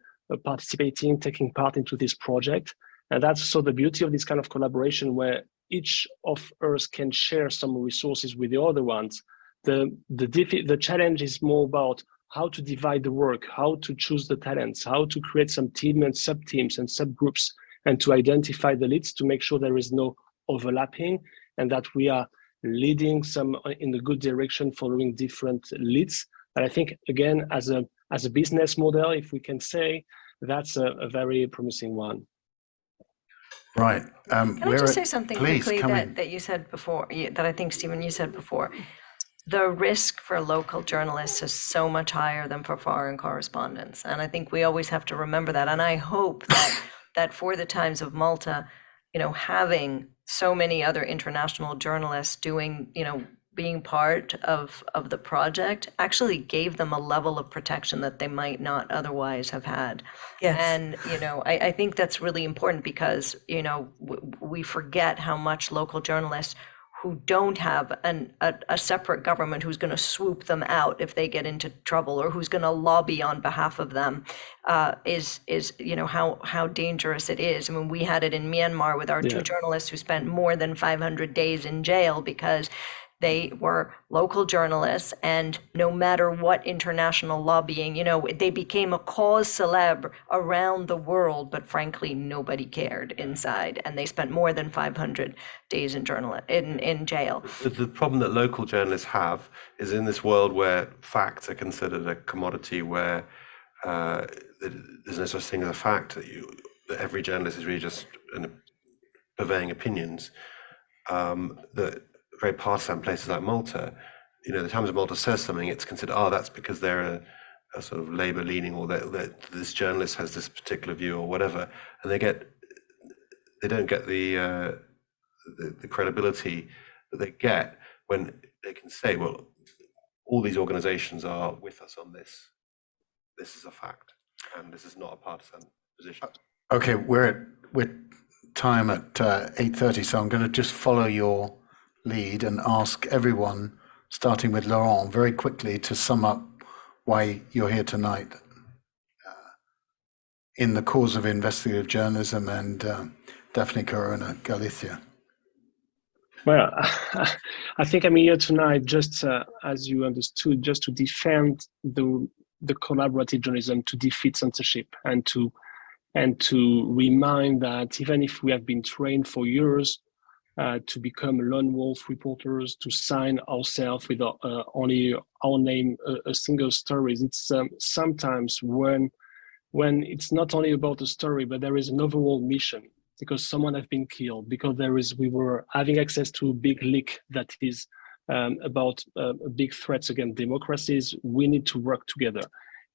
participating, taking part into this project. And that's so the beauty of this kind of collaboration where each of us can share some resources with the other ones. The challenge is more about how to divide the work, how to choose the talents, how to create some team and sub-teams and subgroups, and to identify the leads to make sure there is no overlapping and that we are leading some in the good direction following different leads. But I think, again, as a business model, if we can say, that's a very promising one. Right. Can I just say something quickly that you said before, that I think, Stephen, you said before? The risk for local journalists is so much higher than for foreign correspondents. And I think we always have to remember that. And I hope that for the Times of Malta, having so many other international journalists being part of the project actually gave them a level of protection that they might not otherwise have had. Yes. And, I think that's really important because, we forget how much local journalists who don't have a separate government who's going to swoop them out if they get into trouble or who's going to lobby on behalf of them is how dangerous it is. I mean, we had it in Myanmar with our two journalists who spent more than 500 days in jail because they were local journalists, and no matter what international lobbying, they became a cause célèbre around the world, but frankly, nobody cared inside, and they spent more than 500 days in jail. The problem that local journalists have is in this world where facts are considered a commodity, where there's no such thing as a fact, that every journalist is really just purveying opinions, that very partisan places like Malta, the Times of Malta says something, it's considered, that's because they're a sort of Labour leaning, or that this journalist has this particular view or whatever, and they don't get the credibility that they get when they can say, well, all these organisations are with us on this. This is a fact, and this is not a partisan position. Okay, we're time at 8:30, so I'm going to just follow your lead and ask everyone, starting with Laurent, very quickly to sum up why you're here tonight in the cause of investigative journalism and Daphne Caruana Galizia. Well, I think I'm here tonight just as you understood, just to defend the collaborative journalism, to defeat censorship, and to remind that even if we have been trained for years to become lone wolf reporters, to sign ourselves with only our name, a single story. It's sometimes when it's not only about the story, but there is an overall mission. because someone has been killed, because we were having access to a big leak that is about big threats against democracies. We need to work together.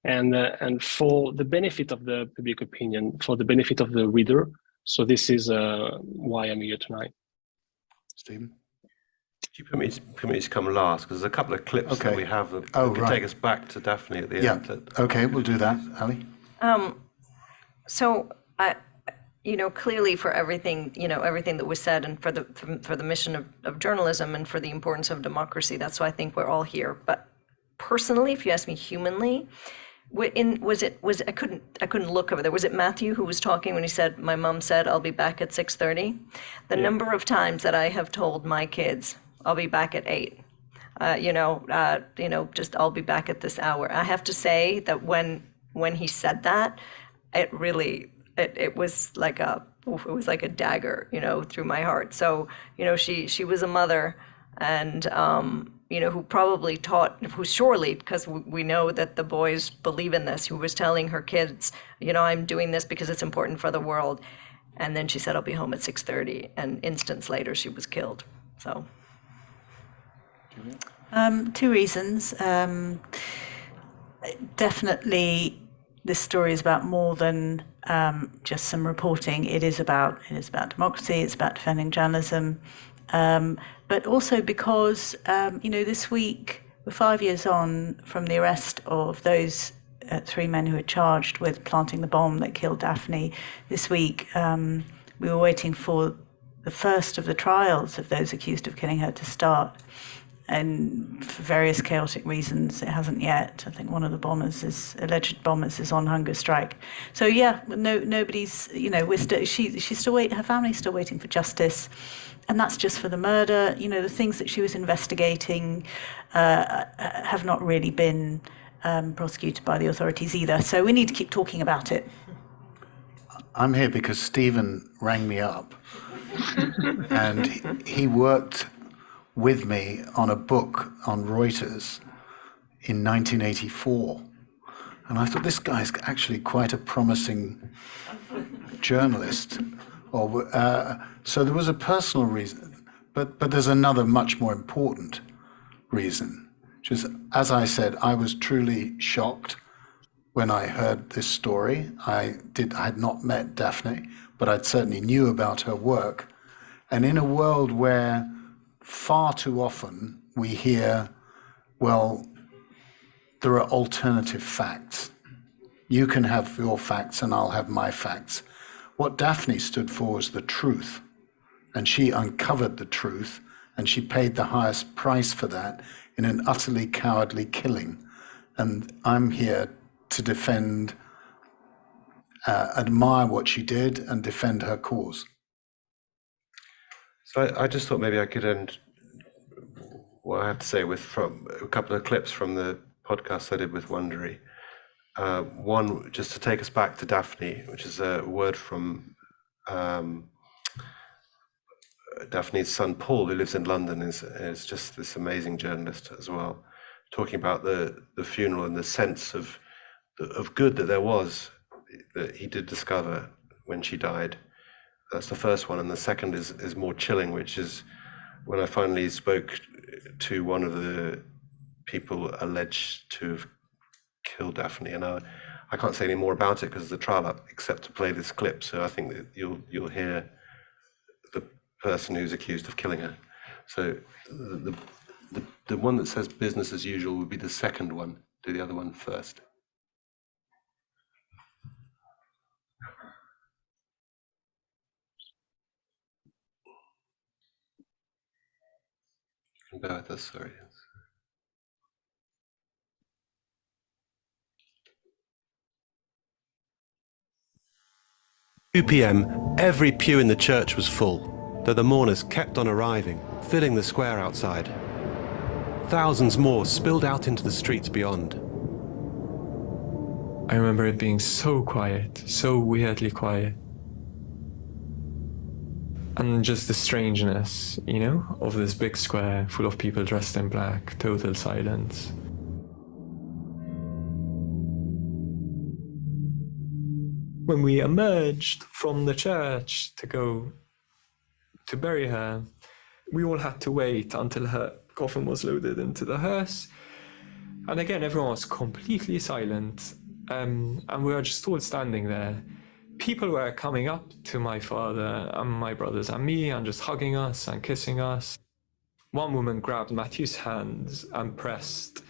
And for the benefit of the public opinion, for the benefit of the reader. So this is why I'm here tonight. Stephen? Could you permit me to come last? Because there's a couple of clips that we have that could take us back to Daphne at the end. Okay, we'll do that. Ali? So, clearly for everything, everything that was said, and for the mission of journalism and for the importance of democracy, that's why I think we're all here. But personally, if you ask me humanly, I couldn't look over there. Was it Matthew who was talking when he said, my mom said, I'll be back at 6:30? The number of times that I have told my kids, I'll be back at 8. Just I'll be back at this hour. I have to say that when he said that, it really, it was like a dagger, through my heart. So, she was a mother, and who probably who surely, because we know that the boys believe in this, who was telling her kids, I'm doing this because it's important for the world. And then she said, I'll be home at 6:30, and instants later she was killed. So. Two reasons. Definitely, this story is about more than just some reporting. It is about democracy. It's about defending journalism, but also because this week we're 5 years on from the arrest of those 3 men who were charged with planting the bomb that killed Daphne. This week we were waiting for the first of the trials of those accused of killing her to start. And for various chaotic reasons, it hasn't yet. I think one of the alleged bombers is on hunger strike. So nobody's, she's still waiting. Her family's still waiting for justice, and that's just for the murder. The things that she was investigating have not really been prosecuted by the authorities either. So we need to keep talking about it. I'm here because Stephen rang me up, and he worked with me on a book on Reuters in 1984. And I thought, this guy's actually quite a promising journalist. So there was a personal reason, but there's another much more important reason, which is, as I said, I was truly shocked when I heard this story. I had not met Daphne, but I'd certainly knew about her work. And in a world where far too often we hear, well, there are alternative facts. You can have your facts and I'll have my facts. What Daphne stood for was the truth, and she uncovered the truth, and she paid the highest price for that in an utterly cowardly killing. And I'm here to defend, admire what she did and defend her cause. So I just thought maybe I could end what I have to say from a couple of clips from the podcast I did with Wondery. One, just to take us back to Daphne, which is a word from Daphne's son Paul, who lives in London, is just this amazing journalist as well, talking about the funeral and the sense of good that there was, that he did discover when she died. That's the first one. And the second is more chilling, which is when I finally spoke to one of the people alleged to have killed Daphne. And I can't say any more about it because there's a trial up, except to play this clip. So I think that you'll hear the person who's accused of killing her. So the one that says business as usual would be the second one. Do the other one first. Bear with us, sorry. 2 p.m, every pew in the church was full, though the mourners kept on arriving, filling the square outside. Thousands more spilled out into the streets beyond. I remember it being so quiet, so weirdly quiet. And just the strangeness, of this big square full of people dressed in black, total silence. when we emerged from the church to go to bury her, we all had to wait until her coffin was loaded into the hearse. And again, everyone was completely silent. And we were just all standing there. People were coming up to my father and my brothers and me and just hugging us and kissing us. One woman grabbed Matthew's hands and pressed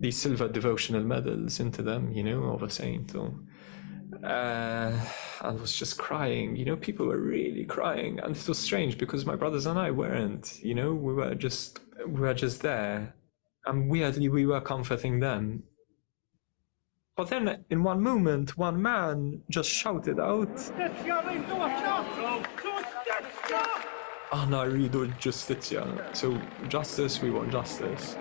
these silver devotional medals into them, you know, of a saint. And was just crying, you know, people were really crying. And it was strange because my brothers and I weren't, you know, we were just there. And weirdly, we were comforting them. But then, in one moment, one man just shouted out, "Ana rido justitia." So, justice, we want justice.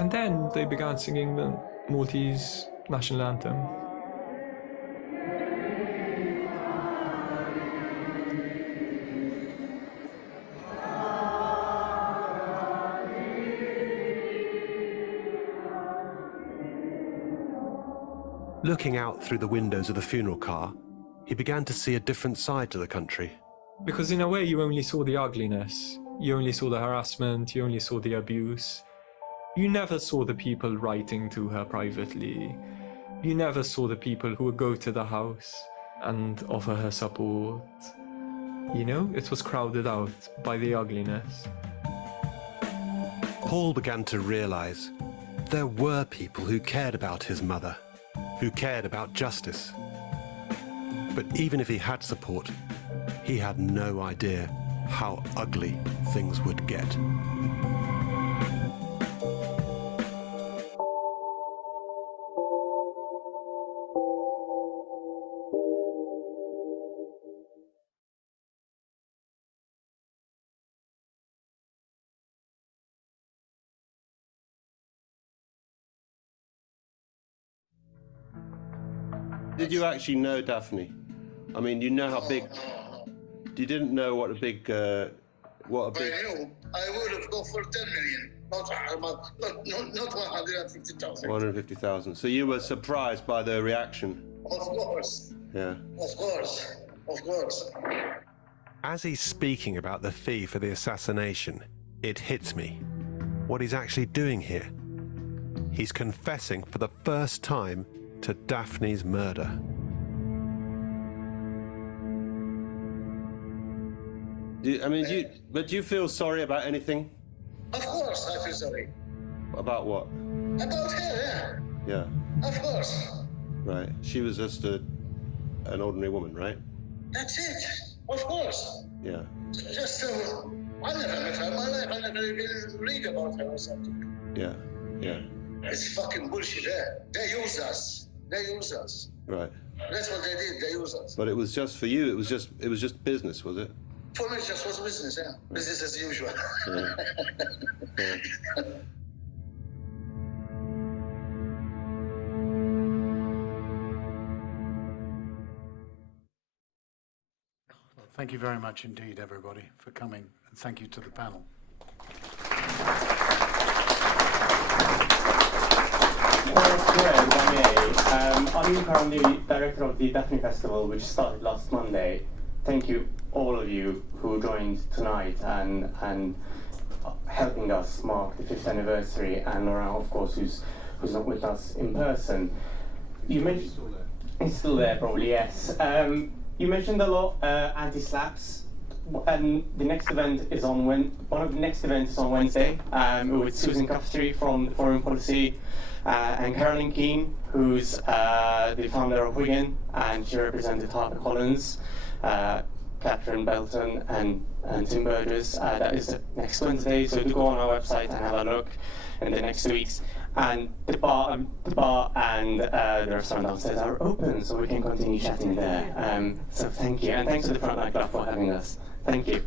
And then they began singing the Maltese national anthem. Looking out through the windows of the funeral car, he began to see a different side to the country. Because in a way, you only saw the ugliness. You only saw the harassment, you only saw the abuse. You never saw the people writing to her privately. You never saw the people who would go to the house and offer her support. You know, it was crowded out by the ugliness. Paul began to realize there were people who cared about his mother, who cared about justice. But even if he had support, he had no idea how ugly things would get. Did you actually know Daphne? I mean, you know how big. You didn't know what a big. If I knew, I would have gone for 10 million, not 150,000. 150,000. So you were surprised by the reaction. Of course. Yeah. Of course. Of course. As he's speaking about the fee for the assassination, it hits me. What he's actually doing here. He's confessing for the first time to Daphne's murder. Do you feel sorry about anything? Of course I feel sorry. About what? About her, Yeah. Of course. Right. She was just an ordinary woman, right? That's it. Of course. Yeah. Just, I never met her in my life. I never even read about her or something. Yeah. Yeah. It's fucking bullshit, They use us. They use us. Right. That's what they did. They use us. But it was just for you. It was just business, was it? For me, it just was business, Business as usual. Yeah. Yeah. Thank you very much indeed, everybody, for coming, and thank you to the panel. I'm currently director of the Daphne Festival, which started last Monday. Thank you, all of you who joined tonight and helping us mark the 5th anniversary, and Laurent, of course, who's not with us in person. You mentioned he's still there, probably, yes. You mentioned a lot anti-slaps, and the next event is on one of the next events is on Wednesday with Susan Cuftree from Foreign Policy and Caroline Keane, who's the founder of Wigan, and she represented HarperCollins, Catherine Belton and Tim Burgess. That is next Wednesday, so do go on our website and have a look in the next 2 weeks. And the bar and the restaurant downstairs are open, so we can continue chatting there. So thank you, and thanks to the Frontline Club for having us. Thank you.